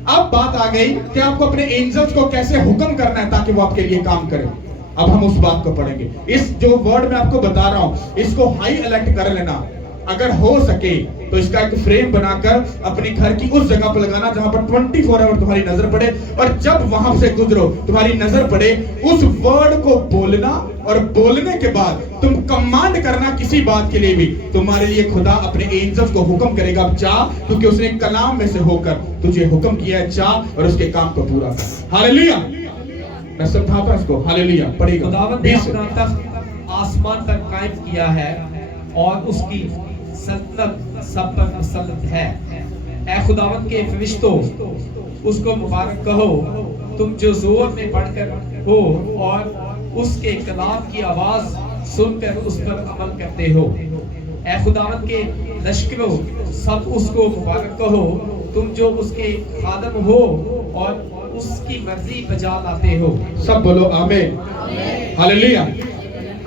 अब बात आ गई कि आपको अपने एंजल्स को कैसे हुक्म करना है ताकि वो आपके लिए काम करें। अब हम उस बात को पढ़ेंगे। इस जो वर्ड मैं आपको बता रहा हूं इसको हाई अलर्ट कर लेना। अगर हो सके तो इसका एक फ्रेम बनाकर अपने घर की उस जगह पर लगाना जहां पर 24 आवर तुम्हारी नजर पड़े, और जब वहां से गुजरो तुम्हारी नजर पड़े उस वर्ड को बोलना, और बोलने के बाद तुम कमांड करना किसी बात के लिए भी। तुम्हारे लिए खुदा अपने एंजल्स को हुक्म करेगा, अब जा, क्योंकि उसने कलाम में से होकर तुझे हुक्म किया है, जा और उसके काम को पूरा कर। हालेलुया। मैं समझाता हूं इसको। हालेलुया। पढ़ेगा। खुदावंद ने अपना तख्त आसमान तक कायम किया है और उसकी सल्तनत सब पर मुसल्लत है। ऐ खुदावंद के फरिश्तों, उसको मुबारक कहो, तुम जो जोर में पढ़कर हो और उसके कलाम की आवाज सुनकर उस पर अमल करते हो। ऐ खुदावन के लश्करों, सब उसको मुबारक कहो, तुम जो उसके खादम हो और उसकी मर्जी बजा लाते हो। सब बोलो आमीन, हालेलुया।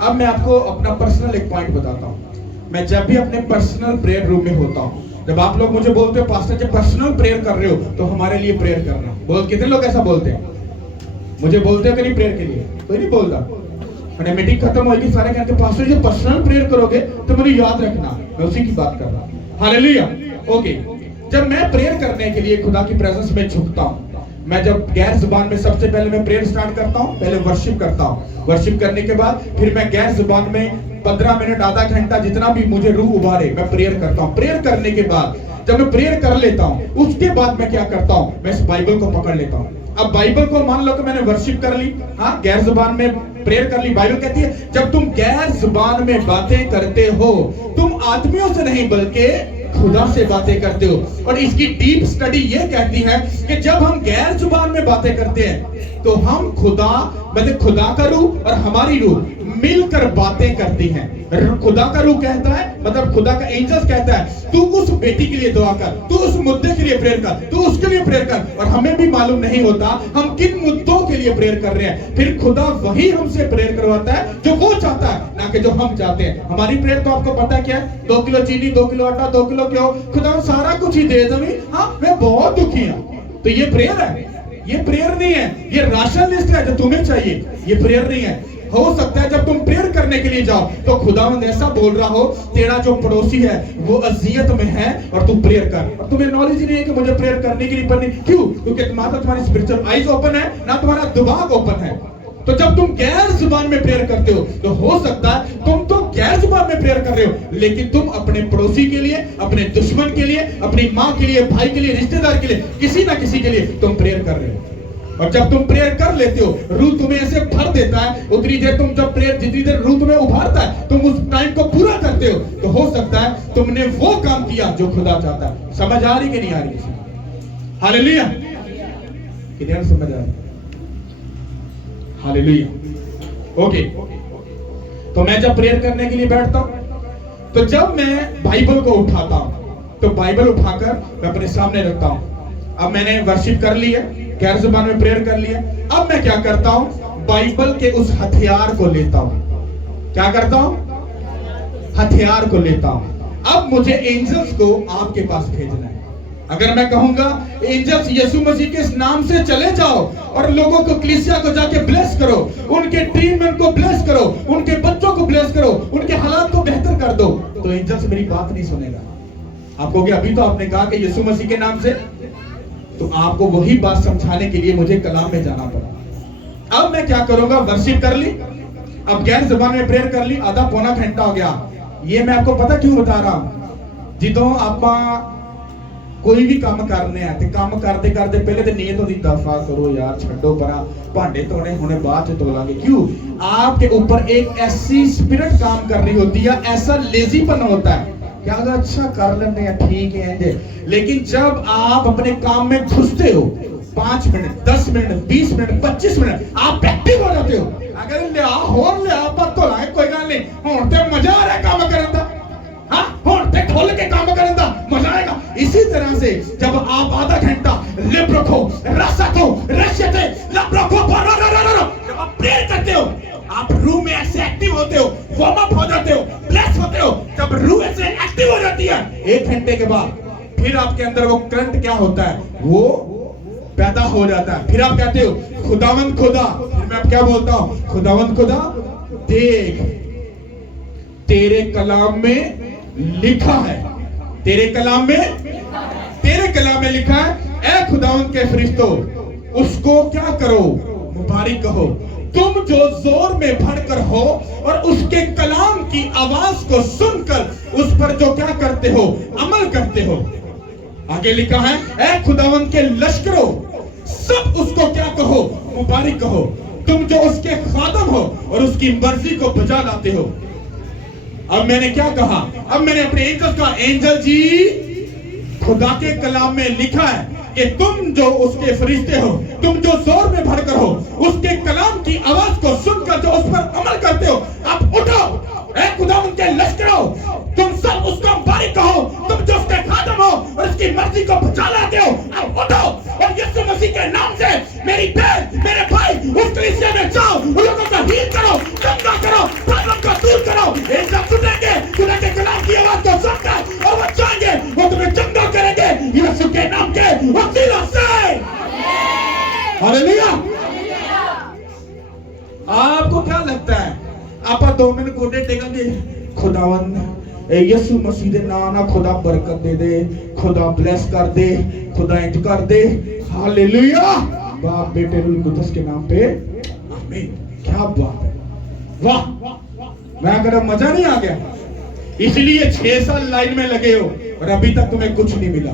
अब मैं आपको अपना पर्सनल एक पॉइंट बताता हूँ। मैं जब भी अपने पर्सनल प्रेयर रूम में होता हूँ, जब आप लोग मुझे बोलते हो पास्टर जब पर्सनल प्रेयर कर रहे हो तो हमारे लिए प्रेयर करना, बोल कितने लोग ऐसा बोलते हैं? मुझे बोलते हो कि नहीं प्रेयर के लिए? कोई नहीं बोलता। मैंने मीटिंग खत्म होगी, सारे कहते पास्टर जब पर्सनल प्रेयर करोगे तो मुझे याद रखना, मैं उसी की बात कर रहा हूँ। हालेलुया। ओके, जब मैं प्रेयर करने के लिए खुदा की प्रेजेंस में झुकता हूँ, मैं जब गैर जुबान में सबसे पहले मैं प्रेयर स्टार्ट करता हूँ, पहले वर्शिप करता हूँ। वर्शिप करने के बाद फिर मैं गैर जुबान में 15 मिनट आधा घंटा जितना भी मुझे रूह उबारे मैं प्रेयर करता हूँ। प्रेयर करने के बाद जब मैं प्रेयर कर लेता हूँ, उसके बाद मैं क्या करता हूँ, मैं इस बाइबल को पकड़ लेता हूँ। अब बाइबल को मान लो कि मैंने वर्शिप कर ली, हाँ गैर जुबान में प्रेयर कर ली। बाइबल कहती है जब तुम गैर जुबान में बातें करते हो, तुम आदमियों से नहीं बल्कि खुदा से बातें करते हो। और इसकी डीप स्टडी ये कहती है कि जब हम गैर जुबान में बातें करते हैं तो हम खुदा मतलब खुदा का रूह और हमारी रूह मिलकर बातें करती हैं। खुदा का रूह कहता है, मतलब खुदा का एंजल्स कहता है तू उस बेटी के लिए दुआ कर, तू उस मुद्दे के लिए प्रेयर कर, तू उसके लिए प्रेयर कर। और हमें भी मालूम नहीं होता हम किन मुद्दों के लिए प्रेयर कर रहे हैं। फिर खुदा वही हमसे प्रेयर करवाता है जो वो चाहता है, ना कि जो हम चाहते हैं। हमारी प्रेयर तो आपको पता है क्या है? 2 किलो चीनी, 2 किलो आटा, 2 किलो क्यों? खुदा सारा कुछ ही दे दे। हाँ मैं बहुत दुखी हूँ, तो ये प्रेयर है? ये प्रेयर नहीं है, ये राशन लिस्ट है जो तुम्हें चाहिए। ये प्रेयर नहीं है। हो सकता है जब तुम प्रेयर करने के लिए जाओ तो खुदावंद ऐसा बोल रहा हो, तेरा जो पड़ोसी है वो अजियत में है और तू प्रेयर कर, और तुम्हें नॉलेज ही नहीं है कि मुझे प्रेयर करने की नहीं पड़नी। क्यों? क्योंकि तुम्हारी स्पिरिचुअल आईज ओपन है ना, तुम्हारा दिमाग ओपन है। तो जब तुम गैर जुबान में प्रेयर करते हो तो हो सकता है तुम तो गैर जुबान में प्रेयर कर रहे हो, लेकिन तुम अपने पड़ोसी के लिए, अपने दुश्मन के लिए, अपनी माँ के लिए, भाई के लिए, रिश्तेदार के लिए, किसी ना किसी के लिए तुम प्रेयर कर रहे हो। और जब तुम प्रेयर कर लेते हो, रूह तुम्हें ऐसे भर देता है, उतनी देर तुम जब प्रेयर जितनी देर रूह तुम्हें उभारता है तुम उस टाइम को पूरा करते हो, तो हो सकता है तुमने वो काम किया जो खुदा चाहता है। समझ आ रही कि नहीं आ रही? हालेलुया। किधर समझ आ रही? हालेलुया। ओके, तो मैं जब प्रेयर करने के लिए बैठता हूं तो जब मैं बाइबल को उठाता हूं तो बाइबल उठाकर मैं अपने सामने रखता हूं। अब मैंने वर्शिप कर ली है, गैर जुबान में प्रेयर कर लिया, अब मैं क्या करता हूं, बाइबल के उस हथियार को लेता हूं। क्या करता हूं? हथियार को लेता हूं। अब मुझे एंजल्स को आपके पास भेजना है। अगर मैं कहूंगा एंजल्स यीशु मसीह के नाम से चले जाओ और लोगों को, कलीसिया को जाके ब्लेस करो, उनके ट्रीटमेंट को ब्लेस करो, उनके बच्चों को ब्लेस करो, उनके हालात को बेहतर कर दो, तो एंजल्स मेरी बात नहीं सुनेगा। आपको क्या, अभी तो आपने कहा कि यीशु मसीह के नाम से, तो आपको वही बात समझाने के लिए मुझे कलाम में जाना पड़ा। अब मैं क्या करूंगा, वर्शिप कर ली, अब गैर जुबान में प्रेयर कर ली, आधा पौना घंटा हो गया। ये मैं आपको पता क्यों बता रहा हूं, जिदों आप कोई भी काम करने हैं ते काम करते करते पहले तो नीयत होती दफा करो यार, छड्डो परा, भांडे धोने होने बाद च धो लांगे। क्यों? आपके ऊपर एक ऐसी स्पिरिट काम कर रही होती है, ऐसा लेजीपन होता है, क्या अच्छा कर लेते हैं, ठीक है। लेकिन जब आप अपने काम में घुसते हो, 5 मिनट, 10 मिनट, 20 मिनट, 25 मिनट आप एक्टिव हो जाते हो। अगर लिया होर लिया पर तो लाए कोई गल नहीं, हुण ते मजा आ रहा है काम करने दा, हां हुण ते खोल के काम करने दा मजा आएगा। इसी तरह से जब आप आधा घंटा लिप रखो, रसा को रशते लप रखो, जब आप प्रेयर करते हो आप रूह में ऐसे एक्टिव होते हो, वार्म अप हो जाते हो, ब्लेस होते हो। जब रूह ऐसे एक्टिव हो जाती है 1 घंटे के बाद, फिर आपके अंदर वो करंट क्या होता है, वो पैदा हो जाता है। फिर आप कहते हो खुदावंद खुदा, फिर मैं अब क्या बोलता हूं, खुदावंद खुदा देख तेरे कलाम में लिखा है, तेरे कलाम में लिखा है, ऐ खुदावंद के फरिश्तों उसको क्या करो, मुबारक कहो, तुम जो जोर में भरकर हो और उसके कलाम की आवाज को सुनकर उस पर जो क्या करते हो, अमल करते हो। आगे लिखा है, ऐ खुदावंद के लश्करों सब उसको क्या कहो, मुबारक कहो, तुम जो उसके खादम हो और उसकी मर्जी को बजा लाते हो। अब मैंने क्या कहा, अब मैंने अपने एंजल का, एंजल जी खुदा के कलाम में लिखा है कि तुम जो उसके फरिश्ते हो, तुम जो जोर में भरकर हो, उसके कलाम की आवाज को सुनकर जो उस पर अमल करते हो, आप उठो। ऐ खुदावंद के लश्करों, तुम सब उसको मुबारक कहो, तुम जो उसके खादम हो और उसकी मर्जी को बचा लाते हो, अब उठो और यीशु मसीह के नाम से मेरी बहन, मेरे भाई, उस कलीसिया में जाओ, उन लोगों को हील करो, चंगा करो, प्रॉब्लम को दूर करो। एक साथ उठेंगे, खुदा के कलाम की आवाज को सुनकर और वो जाएंगे, वो तुम्हें चंगा करेंगे यीशु के नाम के वसीला से। हालेलुया। आपको क्या लगता है आप 2 मिनट गोडे टेकेंगे, खुदावंद यीशु मसीह दे नाम ना खुदा बरकत दे दे, खुदा ब्लेस कर दे, खुदा इंज कर दे। हालेलुया। बाप बेटे रूह कुदस के नाम पे आमीन। क्या बात है, वाह। मैं अगर मजा नहीं आ गया, इसलिए 6 साल लाइन में लगे हो और अभी तक तुम्हें कुछ नहीं मिला।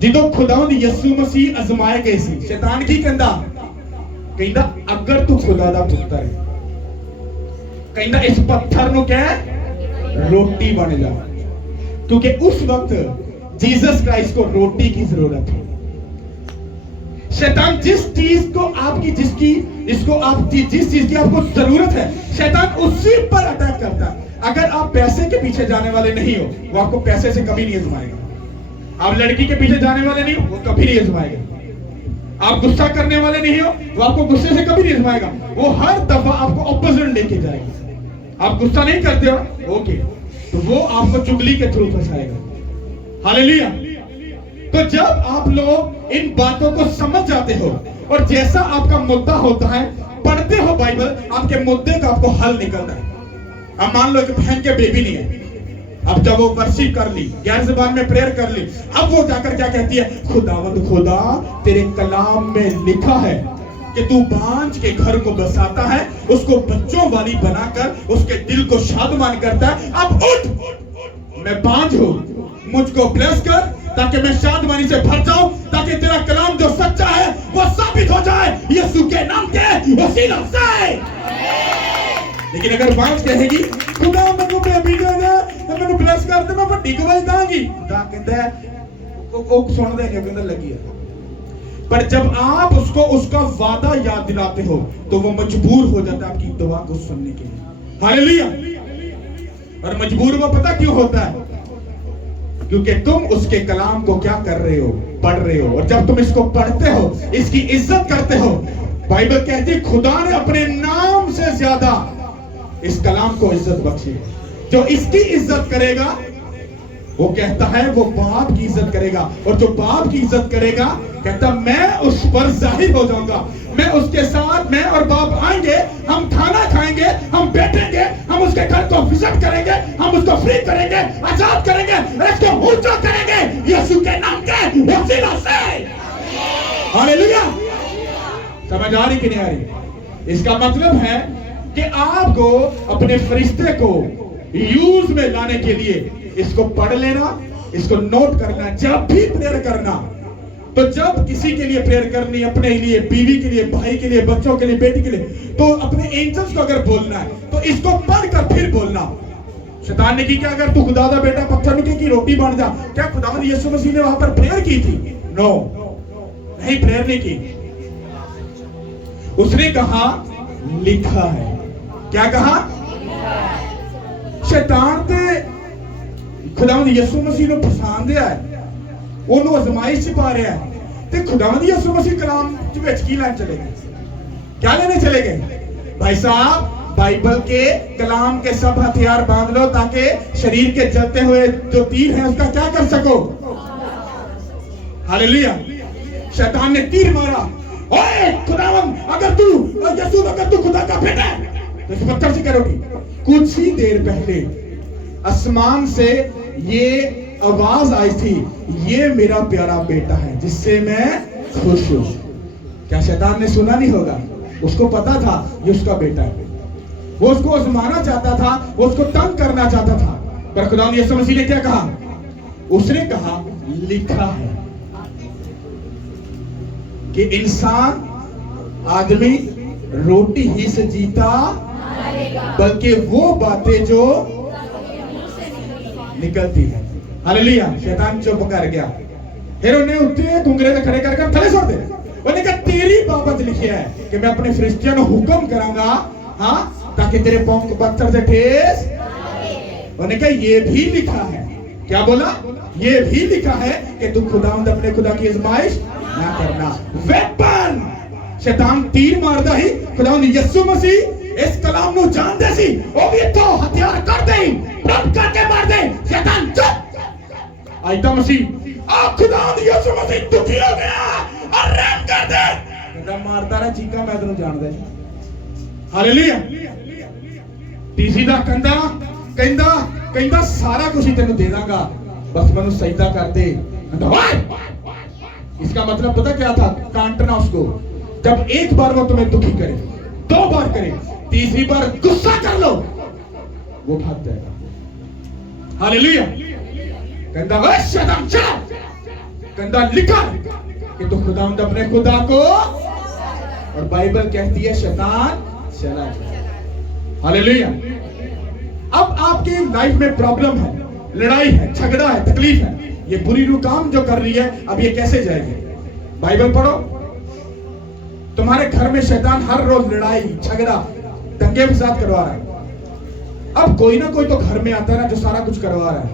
जिदो खुदावंद यीशु मसीह अजमाए गए सी, शैतान की कहंदा अगर तू खुदा दा पुत्र है, कहंदा इस पत्थर नु क्या रोटी बन जा, क्योंकि उस वक्त जीसस क्राइस्ट को रोटी की जरूरत है। शैतान जिस चीज को आपकी जिस चीज की आपको जरूरत है, शैतान उसी पर अटैक करता है। अगर आप पैसे के पीछे जाने वाले नहीं हो, वो आपको पैसे से कभी नहीं आजमाएगा। आप लड़की के पीछे जाने वाले नहीं हो, वो कभी नहीं आजमाएगा। आप गुस्सा करने वाले नहीं हो, वो आपको गुस्से से कभी नहीं आजमाएगा। वो हर दफा आपको ऑपोजिट लेके जाएगा। आप गुस्सा नहीं करते हो, ओके, तो वो आपको चुगली के थ्रू फंसाएगा। हालेलुया। तो जब आप लोग इन बातों को समझ जाते हो और जैसा आपका मुद्दा होता है, पढ़ते हो बाइबल, आपके मुद्दे का आपको हल निकलता है। अब मान लो कि बहन के बेबी नहीं है, अब जब वो वर्शिप कर ली, गैर ज़बान में प्रेयर कर ली, अब वो जाकर क्या कहती है, खुदावंद खुदा तेरे कलाम में लिखा है कि तू बांझ के घर को बसाता है, उसको बच्चों वाली बनाकर उसके दिल को शादमान करता है। अब उठ, मैं बांझ हूं, मुझको ब्लेस कर ताकि मैं शादमानी से भर जाऊं, ताकि तेरा कलाम जो सच्चा है वो साबित हो जाए यीशु के नाम के वसीला से। लेकिन अगर बांझ कहेगी खुदा मैनू बेबी दे दे, मैनू ब्लेस कर दे, मैं बड़ी गवाही दांगी, खुदा कहता है वो सुन दे नहीं, कहता लगी है। पर जब आप उसको उसका वादा याद दिलाते हो तो वो मजबूर हो जाता है आपकी दुआ को सुनने के लिए। हालेलुया। और मजबूर वो पता क्यों होता है, क्योंकि तुम उसके कलाम को क्या कर रहे हो, पढ़ रहे हो। और जब तुम इसको पढ़ते हो, इसकी इज्जत करते हो, बाइबल कहती है खुदा ने अपने नाम से ज्यादा इस कलाम को इज्जत बख्शी है। जो इसकी इज्जत करेगा, वो कहता है वो बाप की इज्जत करेगा, और जो बाप की इज्जत करेगा कहता मैं उस पर जाहिर हो जाऊंगा। मैं उसके साथ, मैं और बाप आएंगे, हम खाना खाएंगे, हम बैठेंगे, हम उसके घर को विजिट करेंगे, हम उसको फ्री करेंगे, आजाद करेंगे, इसको ऊंचा करेंगे यीशु के नाम के वसीला से। हालेलुया। समझ आ रही कि नहीं आ रही? इसका मतलब है कि आपको अपने फरिश्ते को यूज में लाने के लिए इसको पढ़ लेना, इसको नोट करना, जब भी प्रेयर करना। तो जब किसी के लिए प्रेयर करनी, अपने लिए, बीवी के लिए, भाई के लिए, बच्चों के लिए, बेटी के लिए, तो अपने एंजल्स को अगर बोलना है तो इसको पढ़कर फिर बोलना। शैतान ने की क्या, अगर तू खुदा दा बेटा पत्थर नुके की रोटी बन जा, क्या खुदावंद यीशु मसीह ने वहां पर प्रेयर की थी? नो, नहीं, प्रेयर नहीं की। उसने कहा लिखा है। क्या कहा? शैतान ते खुदावंद यीशु मसीह ਨੂੰ ਪਸੰਦ ਹੈ, ਉਹਨੂੰ ਅਜ਼ਮਾਇਸ਼ ਚ ਪਾ ਰਿਹਾ ਹੈ, ਤੇ खुदावंद यीशु मसीह कलाम ਵਿੱਚ ਕੀ ਲੈਣ चले गए? क्या लेने चले गए? भाई साहब, बाइबल के कलाम के सब हथियार बांध लो ताकि शरीर के जलते हुए जो तीर है उसका क्या कर सको। हालेलुया। शैतान ने तीर मारा, ओए खुदावंद अगर तू यीशु अगर तू खुदा का बेटा है तो इस पत्थर से करोगी। कुछ ही देर पहले आसमान से ये आवाज आई थी, ये मेरा प्यारा बेटा है जिससे मैं खुश हूं। क्या शैतान ने सुना नहीं होगा? उसको पता था ये उसका बेटा है, वो उसको आजमाना चाहता था, वो उसको तंग करना चाहता था। पर खुदा यीशु मसीह ने क्या कहा? उसने कहा लिखा है कि इंसान, आदमी रोटी ही से जीता बल्कि वो बातें जो निकलती है। हालेलुया। शैतान चुप कर गया। फिर उन्हें उत्ते घुंगरे ते खड़े करके थले सुट दे। उन्हें कहा तेरी बाबत लिखिया है कि मैं अपने फरिश्तियों को हुक्म करांगा, हाँ, ताकि तेरे पांव को पत्थर से ठेस। उन्हें कहा ये भी लिखा है, क्या बोला, ये भी लिखा है कि तू खुदावंद अपने खुदा की आजमाइश ना करना। वेपन शैतान तीर मारदा ही खुदावंद यीशु मसीह इस कलाम नु जानदे सी, ओ भी तो हथियार कर दे, प्रभ करके मार दे। शैतान चुप। आयता मसीह आ खुदावंद यीशु मसीह दुखी हो गया और रहम कर दे। कहता मारदा रहा चीका, मैं तेनु जान दे। हालेलुया। तीसरी दा कंधा कहंदा कहंदा सारा कुछ ही तेनु दे दांगा, बस मैनू सजदा कर दे। इसका मतलब पता क्या था, कांटना उसको। जब एक बार वो तुम्हें दुखी करे, 2 बार करे, तीसरी बार गुस्सा कर लो, वो भाग जाएगा। हालेलुया। कहता वह शैतान चला, कहता लिखा कि तू खुदावंद अपने खुदा को, और बाइबल कहती है शैतान चला जाए। हालेलुया। अब आपकी लाइफ में प्रॉब्लम है, लड़ाई है, झगड़ा है, तकलीफ है, ये बुरी रूह काम जो कर रही है, अब ये कैसे जाएगी? बाइबल पढ़ो। तुम्हारे घर में शैतान हर रोज लड़ाई झगड़ा दंगे फसाद करवा रहा है। अब कोई ना कोई तो घर में आता है ना जो सारा कुछ करवा रहा है,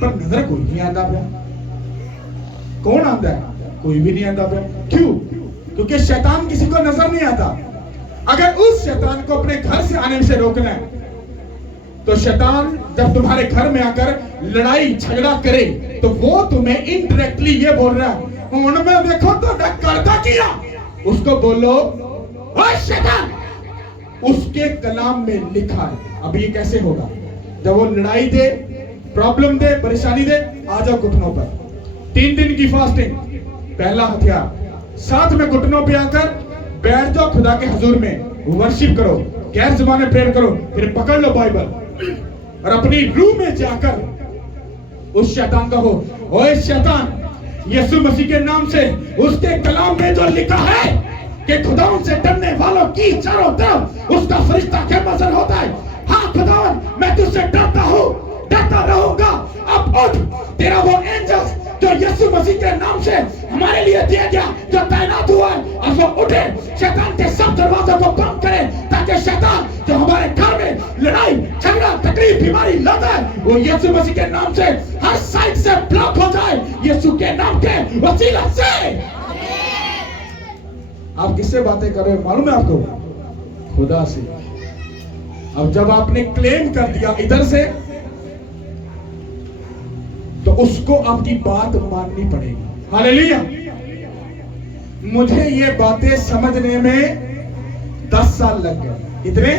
पर नजर कोई नहीं आता पाया। कौन आता है? कोई भी नहीं आता पाया। क्यों? क्योंकि शैतान किसी को नजर नहीं आता। अगर उस शैतान को अपने घर से आने से रोकना है, तो शैतान जब तुम्हारे घर में आकर लड़ाई झगड़ा करे, तो वो तुम्हें इनडायरेक्टली ये बोल रहा है, हुन मैं देखो तो करता किया। उसको बोलो ओए शैतान, उसके कलाम में लिखा है। अब ये कैसे होगा? जब वो लड़ाई दे, प्रॉब्लम दे, परेशानी दे, आ जाओ घुटनों पर। 3 दिन की फास्टिंग, पहला हथियार। साथ में घुटनों पे आकर बैठ जाओ खुदा के हुजूर में, वर्शिप करो, गैर ज़बानें प्रेयर करो, फिर पकड़ लो बाइबल और अपनी रूह में जाकर उस शैतान को हो, ओए शैतान, यीशु मसीह के नाम से उसके कलाम में जो लिखा है कि खुदावन से डरने वालों की चारों तरफ उसका फरिश्ता कैमसर होता है। हाँ खुदावन, मैं तुझसे डरता हूँ, डरता रहूंगा। अब उठ, तेरा वो एंजल जो यीशु मसीह के नाम से हमारे लिए दिया गया, जो तैनात हुआ है, अब वो उठे, शैतान के सब दरवाजों को बंद करे, ताकि शैतान जो हमारे घर में लड़ाई झगड़ा तकलीफ बीमारी लाता है, वो यीशु मसीह के नाम से हर साइड से ब्लॉक हो जाए, यीशु के नाम के वसीला से। आप किससे बातें कर रहे हो मालूम है आपको? खुदा से। अब जब आपने क्लेम कर दिया इधर से, तो उसको आपकी बात माननी पड़ेगी। हालेलुया। मुझे ये बातें समझने में 10 साल लग गए। इतने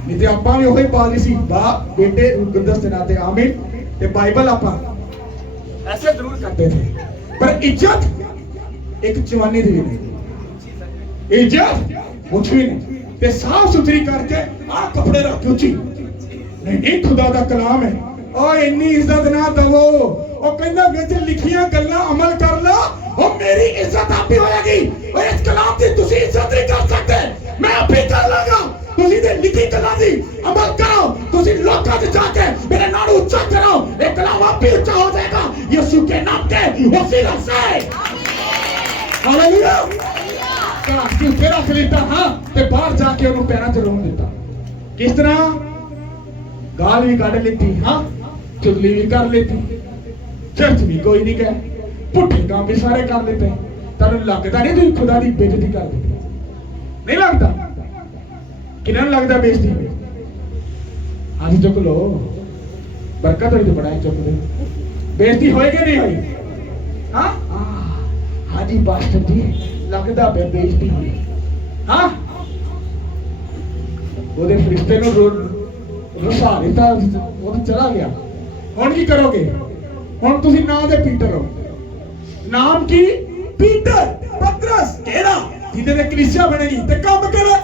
नहीं तो आपा भी वही पाल सी बाप बेटे गुरदस नाते आमीन ते बाइबल आपा ऐसे जरूर करते थे, पर इज्जत एक जवानी दी नहीं, इज्जत कुछ भी नहीं। ते साफ सुथरी करके आ कपड़े रख के उची नहीं, खुदा दा कलाम है। और इन्नी इज्जत ना दवो, और कहना विच लिखियां गल्लां अमल कर ला, और मेरी इज्जत आप ही होएगी। और इस कलाम दी तुसी इज्जत नहीं कर सकते, मैं आप ही कर लांगा। तुसी दे लिखी कलाम दी अमल करो, तुसी लोकां ते जाके मेरे नाम ऊंचा करो, ये कलाम आप ही ऊंचा हो जाएगा यीशु के नाम के वसीला से। हालेलुया। कलाम की तेरा खलीता हां ते बाहर जाके उन्हें पैरां च रोन दिता। किस तरह? गाल भी काट लेती, हाँ, चुगली भी कर लेती, चर्च भी कोई नहीं कहे, पुट्ठे काम भी सारे कर लेते। तेन लगता नहीं तुम खुदा की बेइज्जती कर देते? नहीं लगता? किन्ना लगता बेइज्जती? आज चुक लो, बरकत हुई तो बड़ा चुक दे। बेइज्जती होएगी नहीं हुई? हाँ हाँ जी पास्टर जी, लगता बेइज्जती हुई। हाँ, वो फरिश्ते रसा देता, वो चला गया। हुण की करोगे? हुण तुसी नाम दे पीटर हो, नाम की पीटर पतरस केड़ा जिदे ते कलीसिया बनेगी ते काम करे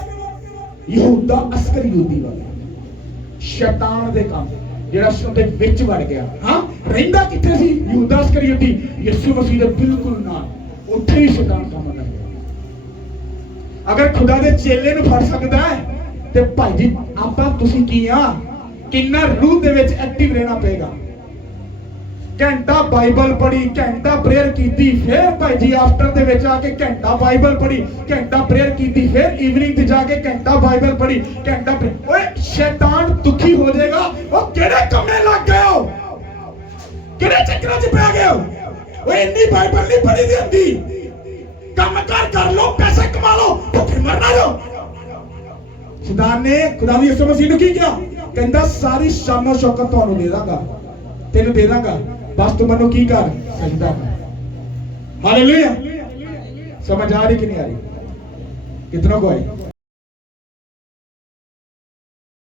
यहूदा अस्करियोती वाला शैतान दे काम, जेड़ा उसदे विच वड़ गया। हां, रहिंदा किथे सी यहूदा अस्करियोती? यीशु मसीह दे बिल्कुल नाल, उत्थे ही शैतान काम कर गया। अगर खुदा दे चेले नु फड़ सकदा है ते भाई जी आपा तुसी की आ, किन्ना रूह दे विच एक्टिव रहना पेगा। ਘੰਟਾ ਬਾਈਬਲ ਪੜ੍ਹੀ, ਘੰਟਾ ਪ੍ਰੇਅਰ ਕੀਤੀ, ਫਿਰ ਭਾਈ ਜੀ ਆਫਟਰ ਦੇ ਵਿੱਚ ਆ ਕੇ ਘੰਟਾ ਬਾਈਬਲ ਪੜ੍ਹੀ, ਘੰਟਾ ਪ੍ਰੇਅਰ ਕੀਤੀ, ਫਿਰ ਈਵਨਿੰਗ ਤੇ ਜਾ ਕੇ ਘੰਟਾ ਬਾਈਬਲ ਪੜ੍ਹੀ, ਘੰਟਾ ਓਏ ਸ਼ੈਤਾਨ ਦੁਖੀ ਹੋ ਜਾਏਗਾ। ਉਹ ਕਿਹੜੇ ਕੰਮੇ ਲੱਗ ਗਏ ਹੋ, ਕਿਹੜੇ ਚੱਕਰਾਂ 'ਚ ਪੈ ਗਏ ਹੋ? ਓਏ ਇੰਨੀ ਬਾਈਬਲ ਨਹੀਂ ਪੜ੍ਹੀ ਦੀ ਹੁੰਦੀ, ਕੰਮ ਕਰ ਲੋ, ਪੈਸੇ ਕਮਾ ਲੋ, ਭੁੱਖੇ ਮਰਨਾ ਜੋ। ਸ਼ੈਤਾਨ ਨੇ ਖੁਦਾ ਦੀ ਯਿਸੂ ਮਸੀਹ ਨੂੰ ਕੀ ਕਿਹਾ? ਕਹਿੰਦਾ ਸਾਰੀ ਸ਼ਾਨੋ ਸ਼ੌਕਤ ਤੁਹਾਨੂੰ ਦੇ ਦਾਂਗਾ, ਤੈਨੂੰ ਦੇ ਦਾਂਗਾ, बस तू मनु की कर सजदा कर। हालेलुया। समझ आ रही कि नहीं आ रही? कितनों को आई?